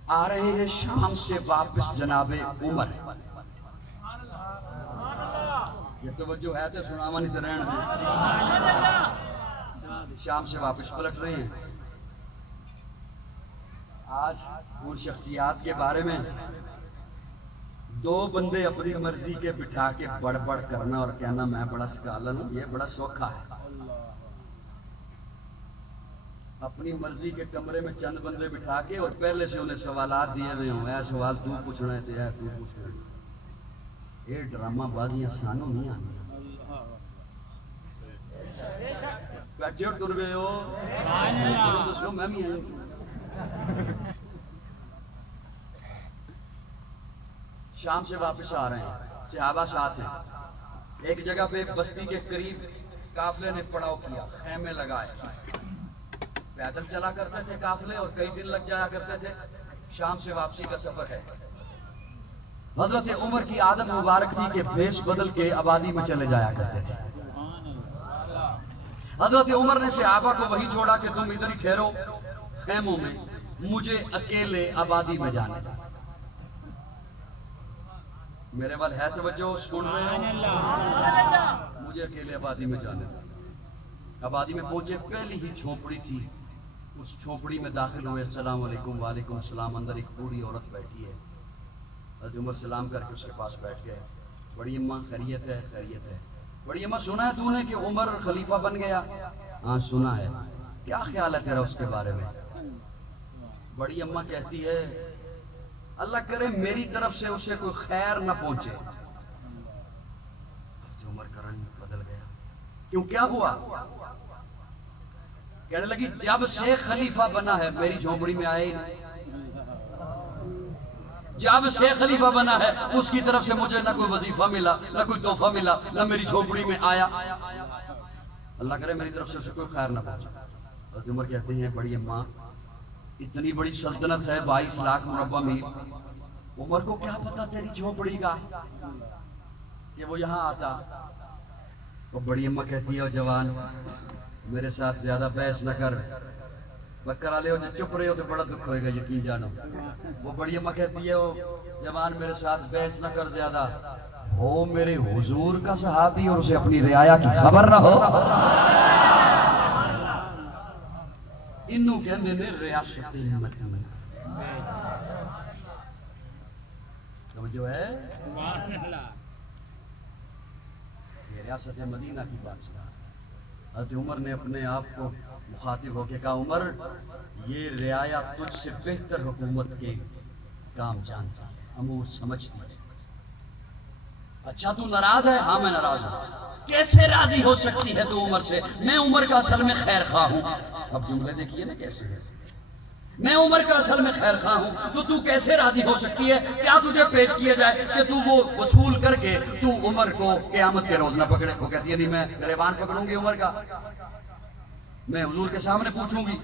آ رہے ہیں شام سے واپس جناب عمر. یہ توجہ ہے تو سناوا نہیں تو رہن دے. شام سے واپس پلٹ رہے ہیں. آج ان شخصیات کے بارے میں دو بندے اپنی مرضی کے بٹھا کے بڑھ بڑھ کرنا اور کہنا میں بڑا سکالر ہوں, یہ بڑا سوکھا ہے. اپنی مرضی کے کمرے میں چند بندے بٹھا کے اور پہلے سے انہیں سوالات دیے ہوئے ہوں, اے سوال تو پوچھنا ہے, تو پوچھنا ہے. یہ ڈرامہ بازیاں سانوں نہیں آتی. بیٹھے ہو ٹر گئے ہو, میں بھی آئی. شام سے واپس آ رہے ہیں, صحابہ ساتھ ہیں. ایک جگہ پہ بستی کے قریب قافلے نے پڑاؤ کیا, خیمے لگائے. پیدل چلا کرتے تھے قافلے اور کئی دن لگ جایا کرتے تھے. شام سے واپسی کا سفر ہے. حضرت عمر کی عادت مبارک تھی کہ بھیس بدل کے آبادی میں چلے جایا کرتے تھے. حضرت عمر نے صحابہ کو وہی چھوڑا کہ تم ادھر ہی ٹھہرو خیموں میں, مجھے اکیلے آبادی میں جانے دو. میرے وال ہے توجہ, سن رہے ہو؟ مجھے اکیلے آبادی میں جانے دو. آبادی میں پہنچے, پہلی ہی جھونپڑی تھی. اس جھونپڑی میں داخل ہوئے. السلام علیکم. وعلیکم السلام. اندر ایک بوڑھی عورت بیٹھی ہے. حضرت عمر سلام کر کے اس کے پاس بیٹھ گئے. بڑی اماں خیریت ہے؟ خیریت ہے. بڑی اماں سنا ہے تو نے کہ عمر خلیفہ بن گیا؟ ہاں سنا ہے. کیا خیال ہے تیرا اس کے بارے میں؟ بڑی اماں کہتی ہے اللہ کرے میری طرف سے اسے کوئی خیر نہ پہنچے. عمر کا رنگ بدل گیا. کیوں, کیا ہوا؟ کہنے لگی جب سے خلیفہ بنا ہے میری جھونپڑی میں آئے نہیں. جب سے خلیفہ بنا ہے اس کی طرف سے مجھے نہ کوئی وظیفہ ملا، نہ کوئی تحفہ ملا، نہ میری جھونپڑی میں آیا۔ اللہ کرے میری طرف سے اسے کوئی خیر نہ پہنچا۔ حضرت عمر کہتے ہیں بڑی اماں، اتنی بڑی سلطنت ہے، 22 لاکھ مربع میل، عمر کو کیا پتا تیری جھونپڑی کا کہ وہ یہاں آتا؟ وہ بڑی اماں کہتی ہے جوان میرے ساتھ زیادہ بحث نہ کر، بکر آلے ہو جو چپ رہے ہو تو بڑا دکھ ہوئے گا، یقین جانو۔ وہ بڑی اماں کہتی ہے وہ جوان میرے ساتھ بحث نہ کر زیادہ، ہو میرے حضور کا صحابی اور اسے اپنی رعایا کی خبر نہ ہو۔ انہوں کہندے نے ریاست مدینہ، جو ہے سبحان اللہ، یہ ریاست مدینہ کی بات ہے۔ حضرت عمر نے اپنے آپ کو مخاطب ہو کے کہا عمر یہ رعایا تجھ سے بہتر حکومت کے کام جانتی ہے، امور سمجھتی ہے۔ اچھا تو ناراض ہے؟ ہاں میں ناراض ہوں۔ کیسے راضی ہو سکتی ہے تو عمر سے؟ میں عمر کا اصل میں خیر خواہ ہوں۔ اب جملے دیکھیے نا کیسے ہے، میں عمر کا اصل میں خیر خواہ ہوں تو کیسے راضی ہو سکتی ہے؟ کیا تجھے پیش کیا جائے کہ تو وہ وصول کر کے تو عمر کو قیامت کے روز نہ پکڑے؟ وہ کہتی ہے نہیں میں گریبان پکڑوں گی عمر کا، میں حضور کے سامنے پوچھوں گی۔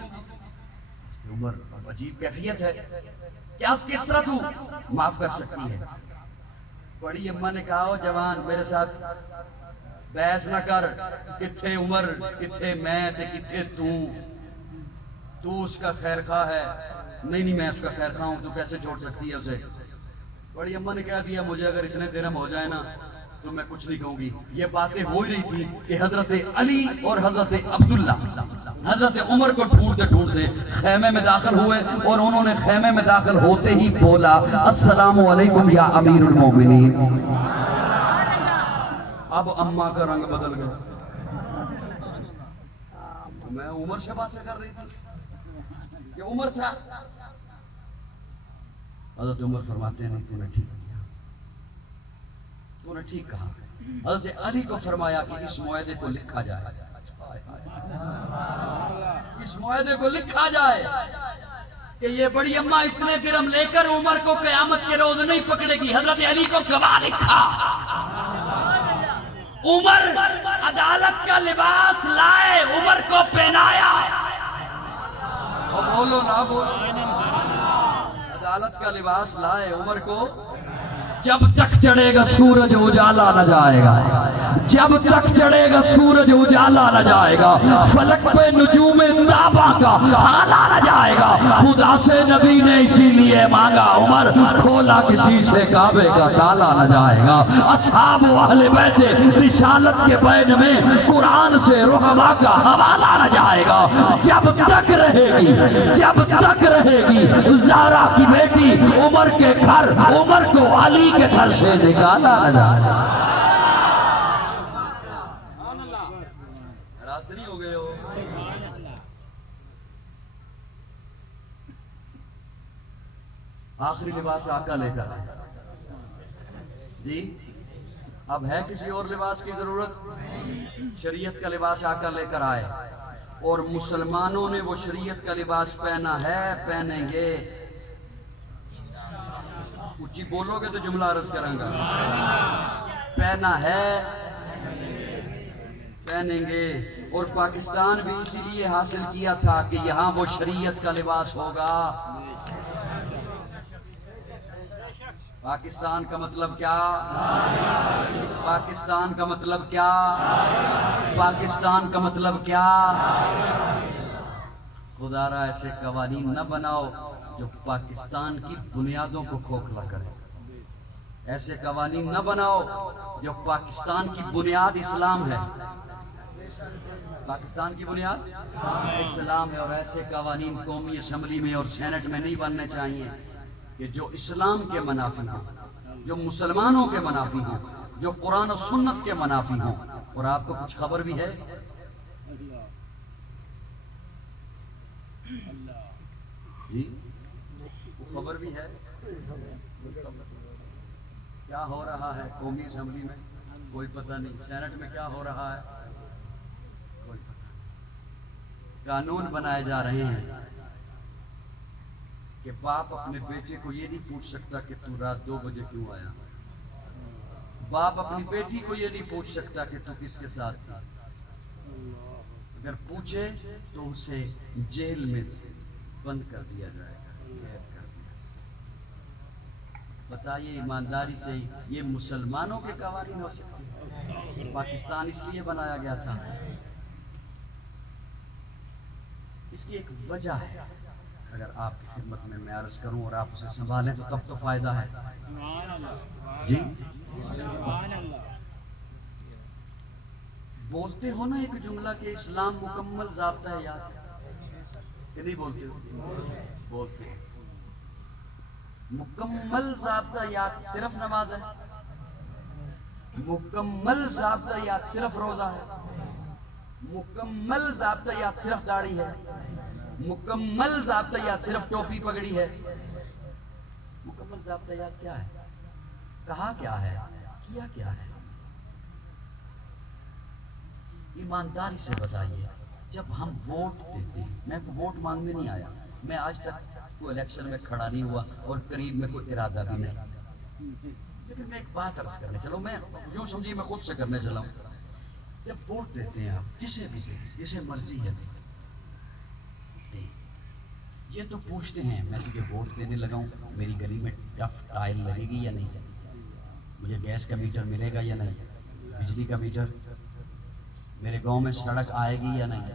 عمر عجیب کیفیت ہے، کیا کس طرح تو معاف کر سکتی ہے؟ بڑی اماں نے کہا جوان میرے ساتھ بحث نہ کر، کتھے عمر کتھے میں تے کتھے تو اس کا خیر خواہ ہے؟ نہیں میں اس کا خیر خواہ ہوں، تو کیسے چھوڑ سکتی ہے اسے؟ بڑی اماں نے کہہ دیا مجھے اگر اتنے درہم ہو جائے نا تو میں کچھ نہیں کہوں گی۔ یہ باتیں ہو ہی رہی تھی کہ حضرت علی اور حضرت عبداللہ حضرت عمر کو ڈھونڈتے ڈھونڈتے خیمے میں داخل ہوئے، اور انہوں نے خیمے میں داخل ہوتے ہی بولا السلام علیکم یا امیر المومنین۔ اب اماں کا رنگ بدل گیا، میں عمر سے باتیں کر رہی تھی، یہ عمر تھا۔ حضرت عمر فرماتے ہیں نہیں تو نے ٹھیک کیا، تو نے ٹھیک کہا۔ حضرت علی کو فرمایا کہ اس معاہدے کو لکھا جائے، اس معاہدے کو لکھا جائے کہ یہ بڑی اماں اتنے درہم لے کر عمر کو قیامت کے روز نہیں پکڑے گی۔ حضرت علی کو گواہ لکھا۔ عمر عدالت کا لباس لائے، عمر کو پہنایا۔ بولو نہ بولو، عدالت کا لباس لائے عمر کو۔ جب تک چڑھے گا سورج اجالا نہ جائے گا، جب تک چڑھے گا سورج اجالا نہ جائے گا، فلک پہ نجوم تابا کا حالا نہ جائے گا۔ خدا سے نبی نے اسی لیے مانگا عمر، کھولا کسی سے کعبے کا تالا نہ جائے گا۔ اصحاب و اہل بیت رسالت کے بین میں قرآن سے رحماء کا حوالہ نہ جائے گا۔ جب تک رہے گی، جب تک رہے گی زہرا کی بیٹی عمر کے گھر، عمر کو علی کے گھر سے نکالا نہ جائے گا۔ راست نہیں ہو گئے ہو؟ آخری لباس آقا لے کر آئے جی، اب ہے کسی اور لباس کی ضرورت؟ شریعت کا لباس آقا لے کر آئے، اور مسلمانوں نے وہ شریعت کا لباس پہنا ہے، پہنیں گے۔ اونچی بولو گے تو جملہ عرض کروں گا، پہنا ہے پہنیں گے۔ اور پاکستان بھی اسی لیے حاصل کیا تھا کہ یہاں وہ شریعت کا لباس ہوگا۔ پاکستان کا مطلب کیا؟ پاکستان کا مطلب کیا؟ پاکستان کا مطلب کیا؟ خدا را ایسے قوانین نہ بناؤ جو پاکستان کی بنیادوں کو کھوکھلا کرے، ایسے قوانین نہ بناؤ جو پاکستان کی بنیاد اسلام ہے، پاکستان کی بنیاد اسلام ہے، اور ایسے قوانین قومی اسمبلی میں اور سینٹ میں نہیں بننے چاہیے کہ جو اسلام کے منافی ہوں، جو مسلمانوں کے منافی ہوں، جو قرآن و سنت کے منافی ہوں۔ اور آپ کو کچھ خبر بھی ہے؟ جی خبر بھی ہے؟ کیا ہو رہا ہے قومی اسمبلی میں؟ کوئی پتہ نہیں۔ سینٹ میں کیا ہو رہا ہے؟ کوئی پتہ نہیں۔ قانون بنائے جا رہے ہیں کہ باپ اپنے بیٹے کو یہ نہیں پوچھ سکتا کہ تو رات 2 بجے کیوں آیا. باپ اپنی بیٹی کو یہ نہیں پوچھ سکتا کہ تو کس کے ساتھ تھی. اگر پوچھے تو اسے جیل میں بند کر دیا جائے گا، قید کر دیا جائے گا. بتائیے ایمانداری سے یہ مسلمانوں کے قوانین ہو سکتے ہیں؟ پاکستان اس لیے بنایا گیا تھا. اس کی ایک وجہ ہے، اگر آپ کی خدمت میں عرض کروں اور آپ اسے سنبھالیں تو تب تو فائدہ ہے. سبحان اللہ. جی سبحان اللہ. بولتے ہو نا ایک جملہ کہ اسلام مکمل ضابطہ ہے یاد کہ نہیں بولتے ہو؟ بولتے ہو. مکمل ضابطہ یاد صرف نماز ہے؟ مکمل ضابطہ یاد صرف روزہ ہے؟ مکمل ضابطہ یاد صرف داڑھی ہے؟ مکمل ضابطہ یاد صرف ٹوپی پگڑی ہے؟ مکمل ضابطہ یاد کیا ہے؟ کہا کیا ہے؟ کیا کیا ہے؟ ایمانداری سے بتائیے. جب ہم ووٹ دیتے ہیں، میں ووٹ مانگنے نہیں آیا، میں آج تک کوئی الیکشن میں کھڑا نہیں ہوا اور قریب میں کوئی ارادہ بھی نہیں، لیکن میں ایک بات عرض کرنے چلو، میں یوں سمجھیے میں خود سے کرنے چلا ہوں. جب ووٹ دیتے ہیں آپ کسے بھی دیں، جسے مرضی ہے دیں، یہ تو پوچھتے ہیں میں تجھے ووٹ دینے لگا ہوں میری گلی میں ٹف ٹائل لگے گی یا نہیں، مجھے گیس کا میٹر ملے گا یا نہیں، بجلی کا میٹر، میرے گاؤں میں سڑک آئے گی یا نہیں،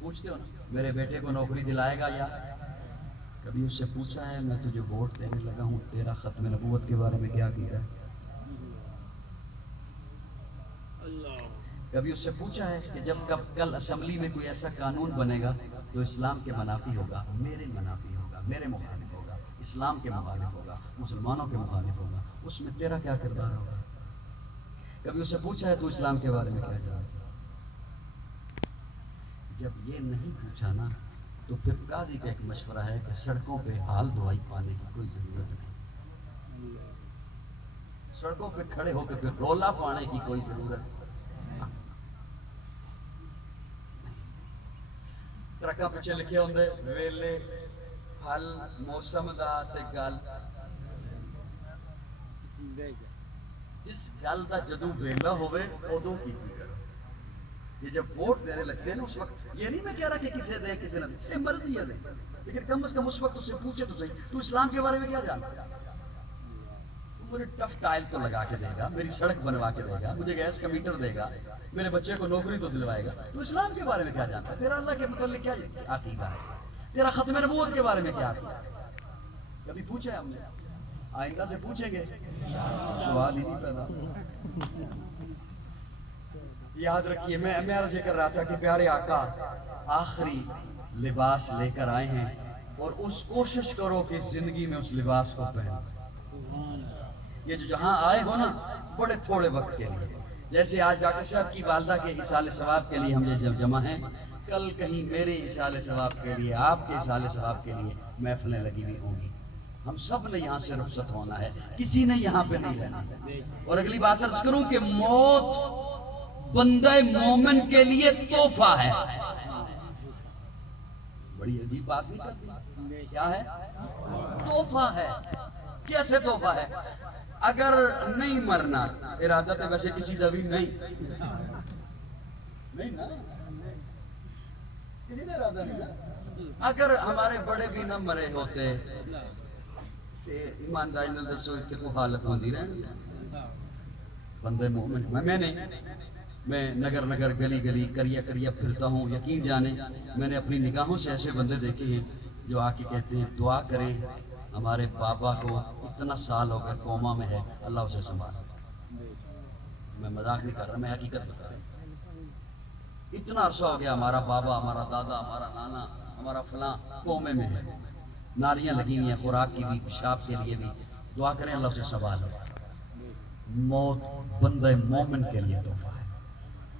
پوچھتے ہو نا. میرے بیٹے کو نوکری دلائے گا یا؟ کبھی اس سے پوچھا ہے میں تجھے ووٹ دینے لگا ہوں تیرا ختم نبوت کے بارے میں کیا کیا ہے؟ کبھی اس سے پوچھا ہے کہ جب کل اسمبلی میں کوئی ایسا قانون بنے گا جو اسلام کے منافی ہوگا، میرے منافی ہوگا، میرے مخالف ہوگا، اسلام کے مخالف ہوگا، مسلمانوں کے مخالف ہوگا، اس میں تیرا کیا کردار ہوگا؟ کبھی اس سے پوچھا ہے تو اسلام کے بارے میں کیا جانتا؟ جب یہ نہیں پوچھا نا تو پھر قاضی کا ایک مشورہ ہے کہ سڑکوں پہ حال دعائی پانے کی کوئی ضرورت نہیں، سڑکوں پہ کھڑے ہو کے پھر رولا پانے کی کوئی ضرورت نہیں. ٹرکاں پیچھے لکھے ہوندے ویلے حل موسم دا تے گل، جس گل دا جدوں ویلا ہوئے ادوں کیتی کرو. یہ جب ووٹ دینے لگتے ہیں نا اس وقت یہ نہیں میں کہہ رہا کہ کسے دے کسے نہ دے، سے مرضی ہے دے، لیکن کم از کم اس وقت اسے پوچھے تو صحیح تو اسلام کے بارے میں کیا جانتا ہے؟ مجھے ٹف ٹائل تو لگا کے دے گا، میری سڑک بنوا کے دے گا، مجھے گیس کا میٹر دے گا، میرے بچے کو نوکری تو دلوائے گا، تو اسلام کے بارے میں کیا جانتا ہے؟ تیرا اللہ کے متعلق کیا عقیدہ ہے؟ تیرا ختم نبوت کے بارے میں کیا عقیدہ ہے؟ کبھی پوچھا ہے ہم نے؟ آئندہ سے پوچھیں گے، سوال ہی نہیں پیدا. یاد رکھیے میں عرض یہ کر رہا تھا کہ پیارے آقا آخری لباس لے کر آئے ہیں اور اس کوشش کرو کہ اس زندگی میں اس لباس کو پہنو. یہ جو جہاں آئے ہو نا بڑے تھوڑے وقت کے لیے، جیسے آج ڈاکٹر صاحب کی والدہ کے ایصال ثواب کے لیے ہم یہ جب جمع ہیں، کل کہیں میرے ایصال ثواب کے لیے، آپ کے ایصال ثواب کے لیے محفلیں لگی ہوئی ہوں گی. ہم سب نے یہاں سے رخصت ہونا ہے، کسی نے یہاں پہ نہیں رہنا. اور اگلی بات عرض کروں کہ موت بندہ مومن کے لیے تحفہ ہے. بڑی عجیب بات نہیں کرتی، کیا ہے؟ تحفہ ہے. کیسے تحفہ ہے؟ اگر نہیں مرنا، ارادہ تو ویسے کسی کا بھی نہیں نا، کسی نے ارادہ نہیں نا. اگر ہمارے بڑے بھی نہ مرے ہوتے ایمانداری نے دسو اتنے کو حالت ہوتی رہی. بندے مومن میں نہیں، میں نگر نگر گلی گلی کریا کریا پھرتا ہوں. یقین جانے میں نے اپنی نگاہوں سے ایسے بندے دیکھے ہیں جو آ کے کہتے ہیں دعا کریں ہمارے بابا کو اتنا سال ہو گئے کوما میں ہے، اللہ اسے سنبھال. میں مذاق نہیں کر رہا، میں حقیقت بتا رہا ہوں. اتنا عرصہ ہو گیا ہمارا بابا، ہمارا دادا، ہمارا نانا، ہمارا فلاں کومے میں ہے، نالیاں لگی ہوئی ہیں خوراک کی بھی، پیشاب کے لیے بھی. دعا کریں اللہ اسے سنبھال. موت بندہ مومن کے لیے تحفہ ہے.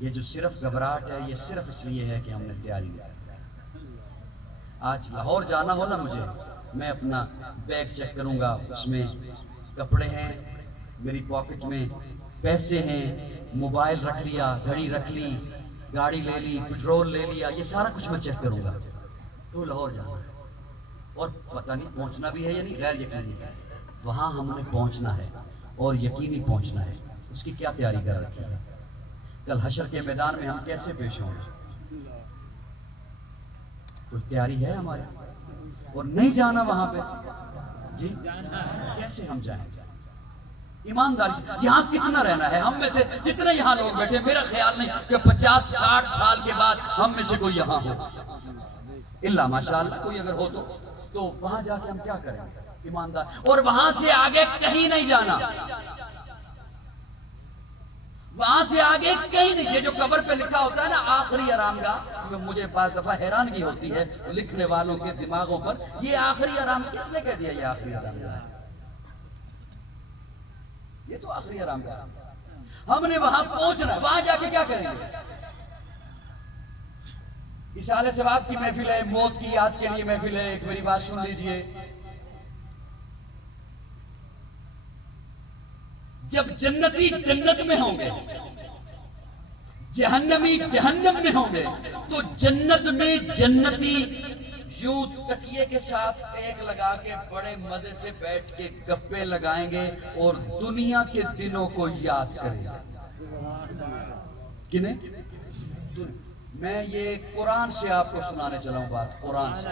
یہ جو صرف گھبراہٹ ہے یہ صرف اس لیے ہے کہ ہم نے تیاری نہیں کی. آج لاہور جانا ہو نا مجھے، میں اپنا بیگ چیک کروں گا، اس میں کپڑے ہیں، میری پاکٹ میں پیسے ہیں، موبائل رکھ لیا، گھڑی رکھ لی، گاڑی لے لی، پیٹرول لے لیا، یہ سارا کچھ میں چیک کروں گا. تو لاہور جانا ہے. اور پتہ نہیں پہنچنا بھی ہے یا نہیں، غیر یقینی ہے، وہاں ہم نے پہنچنا ہے اور یقینی پہنچنا ہے، اس کی کیا تیاری کر رکھی ہے؟ کل حشر کے میدان میں ہم کیسے پیش ہوں گے؟ کوئی تیاری ہے ہماری؟ اور نہیں جانا وہاں پہ جی کیسے ہم جائیں؟ ایمانداری سے یہاں کتنا رہنا ہے؟ ہم میں سے جتنے یہاں لوگ بیٹھے، میرا خیال نہیں کہ 50-60 سال کے بعد ہم میں سے کوئی یہاں ہو، اللہ ماشاءاللہ کوئی اگر ہو تو وہاں جا کے ہم کیا کریں گے؟ ایماندار، اور وہاں سے آگے کہیں نہیں جانا، وہاں سے آگے کہیں نہیں۔ یہ جو قبر پہ لکھا ہوتا ہے نا آخری آرامگاہ، مجھے بعض دفعہ حیرانگی ہوتی ہے لکھنے والوں کے دماغوں پر، یہ آخری آرام کس نے کہہ دیا یہ آخری آرامگاہ ہے؟ یہ تو آخری آرامگاہ، ہم نے وہاں پہنچنا، وہاں جا کے کیا کریں گے؟ اشارے ثواب کی محفل ہے، موت کی یاد کے لیے محفل ہے، ایک میری بات سن لیجئے، جب جنتی جنت میں ہوں گے، جہنمی جہنم میں ہوں گے، تو جنت میں جنتی یوں تکیے کے ساتھ ٹیک لگا کے بڑے مزے سے بیٹھ کے گپے لگائیں گے اور دنیا کے دنوں کو یاد کریں گے۔ کنہیں؟ میں یہ قرآن سے آپ کو سنانے چلا ہوں بات، قرآن سے،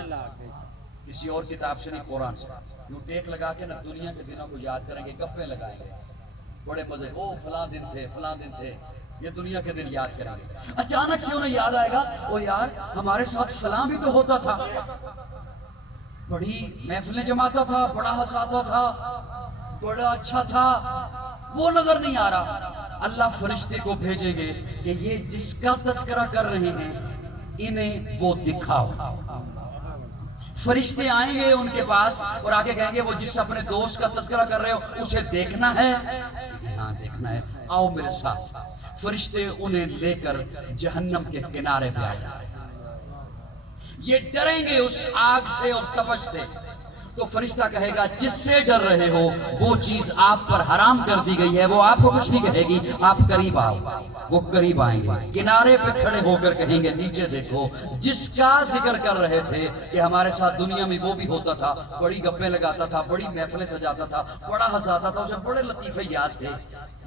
کسی اور کتاب سے نہیں، قرآن سے۔ یوں ٹیک لگا کے نا دنیا کے دنوں کو یاد کریں گے، گپے لگائیں گے، بڑے مزے، او فلاں دن تھے، فلاں دن تھے، یہ دنیا کے دن یاد کریں گے۔ اچانک سے انہیں یاد آئے گا، او یار ہمارے ساتھ فلاں بھی تو ہوتا تھا، بڑی محفلیں جماتا تھا، بڑا ہنساتا تھا، بڑا اچھا تھا، وہ نظر نہیں آ رہا۔ اللہ فرشتے کو بھیجیں گے کہ یہ جس کا تذکرہ کر رہے ہیں انہیں وہ دکھاؤ۔ فرشتے آئیں گے ان کے پاس اور آگے کہیں گے وہ جس اپنے دوست کا تذکرہ کر رہے ہو اسے دیکھنا ہے؟ ہاں دیکھنا ہے، آؤ میرے ساتھ۔ فرشتے انہیں لے کر جہنم کے کنارے پہ آ جائیں، یہ ڈریں گے اس آگ سے اور تپش سے، تو فرشتہ کہے گا جس سے ڈر رہے ہو وہ چیز آپ پر حرام کر دی گئی ہے، وہ آپ کو کچھ نہیں کہے گی، آپ قریب آؤ۔ وہ قریب آئیں گے، کنارے پہ کھڑے ہو کر کہیں گے نیچے دیکھو، جس کا ذکر کر رہے تھے کہ ہمارے ساتھ دنیا میں وہ بھی ہوتا تھا، بڑی گپیں لگاتا تھا، بڑی محفلیں سجاتا تھا، بڑا ہنساتا تھا، اسے بڑے لطیفے یاد تھے،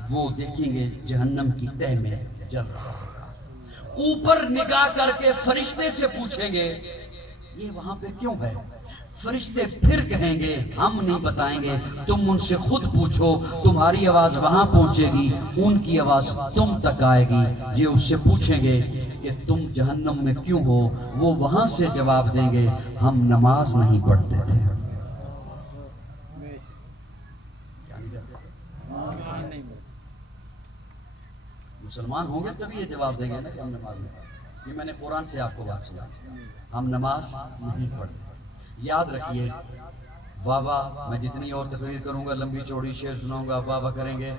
وہ دیکھیں گے جہنم کی تہ میں جل رہا ہوگا۔ اوپر نگاہ کر کے فرشتے سے پوچھیں گے یہ وہاں پہ کیوں ہے؟ فرشتے پھر کہیں گے ہم نہیں بتائیں گے، تم ان سے خود پوچھو، تمہاری آواز وہاں پہنچے گی، ان کی آواز تم تک آئے گی۔ یہ اس سے پوچھیں گے کہ تم جہنم میں کیوں ہو، وہ وہاں سے جواب دیں گے ہم نماز نہیں پڑھتے تھے۔ مسلمان ہوں گے تبھی یہ جواب دیں گے نا کہ ہم نماز نہیں پڑھتے۔ یہ میں نے قرآن سے آپ کو بات سنا، ہم نماز نہیں پڑھتے۔ یاد رکھیے بابا، میں جتنی اور تقریر کروں گا، لمبی چوڑی شعر سناؤں گا، بابا کریں گے،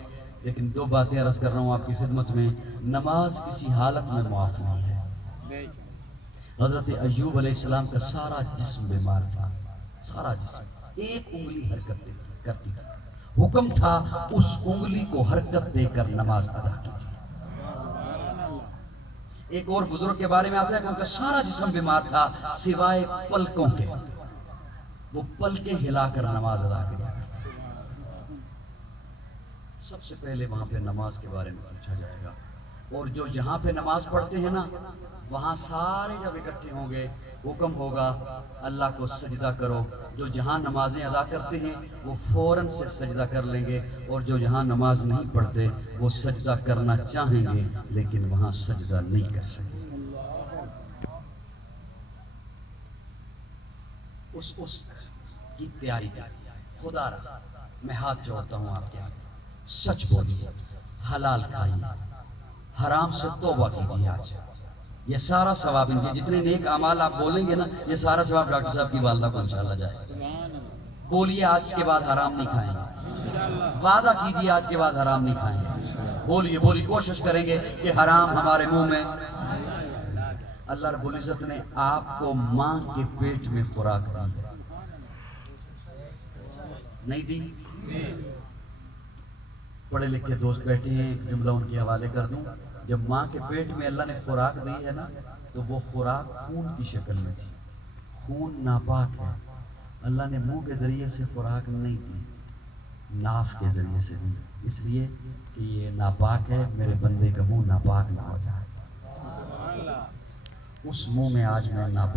لیکن دو باتیں عرض کر رہا ہوں آپ کی خدمت میں، نماز کسی حالت میں معاف نہیں ہے۔ حضرت ایوب علیہ السلام کا سارا جسم بیمار تھا، سارا جسم، ایک انگلی حرکت کرتی تھی، حکم تھا اس انگلی کو حرکت دے کر نماز ادا کیجیے۔ ایک اور بزرگ کے بارے میں آتا ہے کہ ان کا سارا جسم بیمار تھا سوائے پلکوں کے، وہ پلکیں ہلا کر نماز ادا کیا۔ سب سے پہلے وہاں پہ نماز کے بارے میں پوچھا جائے گا، اور جو جہاں پہ نماز پڑھتے ہیں نا وہاں سارے جب اکٹھے ہوں گے حکم ہوگا اللہ کو سجدہ کرو، جو جہاں نمازیں ادا کرتے ہیں وہ فوراً سے سجدہ کر لیں گے، اور جو جہاں نماز نہیں پڑھتے وہ سجدہ کرنا چاہیں گے لیکن وہاں سجدہ نہیں کر سکیں گے۔ اس کی تیاری خدا رہا، میں ہاتھ جوڑتا ہوں آپ کے آگے، سچ بولیے، حلال کھائیے، حرام سے توبہ کیجیے۔ آج یہ سارا ثواب ان کے جتنے نیک اعمال آپ بولیں گے نا یہ سارا ثواب ڈاکٹر صاحب کی والدہ کو انشاءاللہ جائے گا۔ بولیے آج کے بعد حرام نہیں کھائیں گے، وعدہ کیجیے آج کے بعد حرام نہیں کھائیں گے، بولیے بولیے، کوشش کریں گے کہ حرام ہمارے منہ میں۔ اللہ رب العزت نے آپ کو ماں کے پیٹ میں خوراک دی ہے، نہیں دی؟ پڑھے لکھے دوست بیٹھے ہیں، ایک جملہ ان کے حوالے کر دوں، جب ماں کے پیٹ میں اللہ نے خوراک دی ہے نا تو وہ خوراک خون کی شکل میں تھی، خون ناپاک ہے، اللہ نے منہ کے ذریعے سے خوراک نہیں دی، ناف کے ذریعے سے دی، اس لیے کہ یہ ناپاک ہے، میرے بندے کا منہ ناپاک نہ ہو جائے۔ اس منہ میں آج میں ناپاک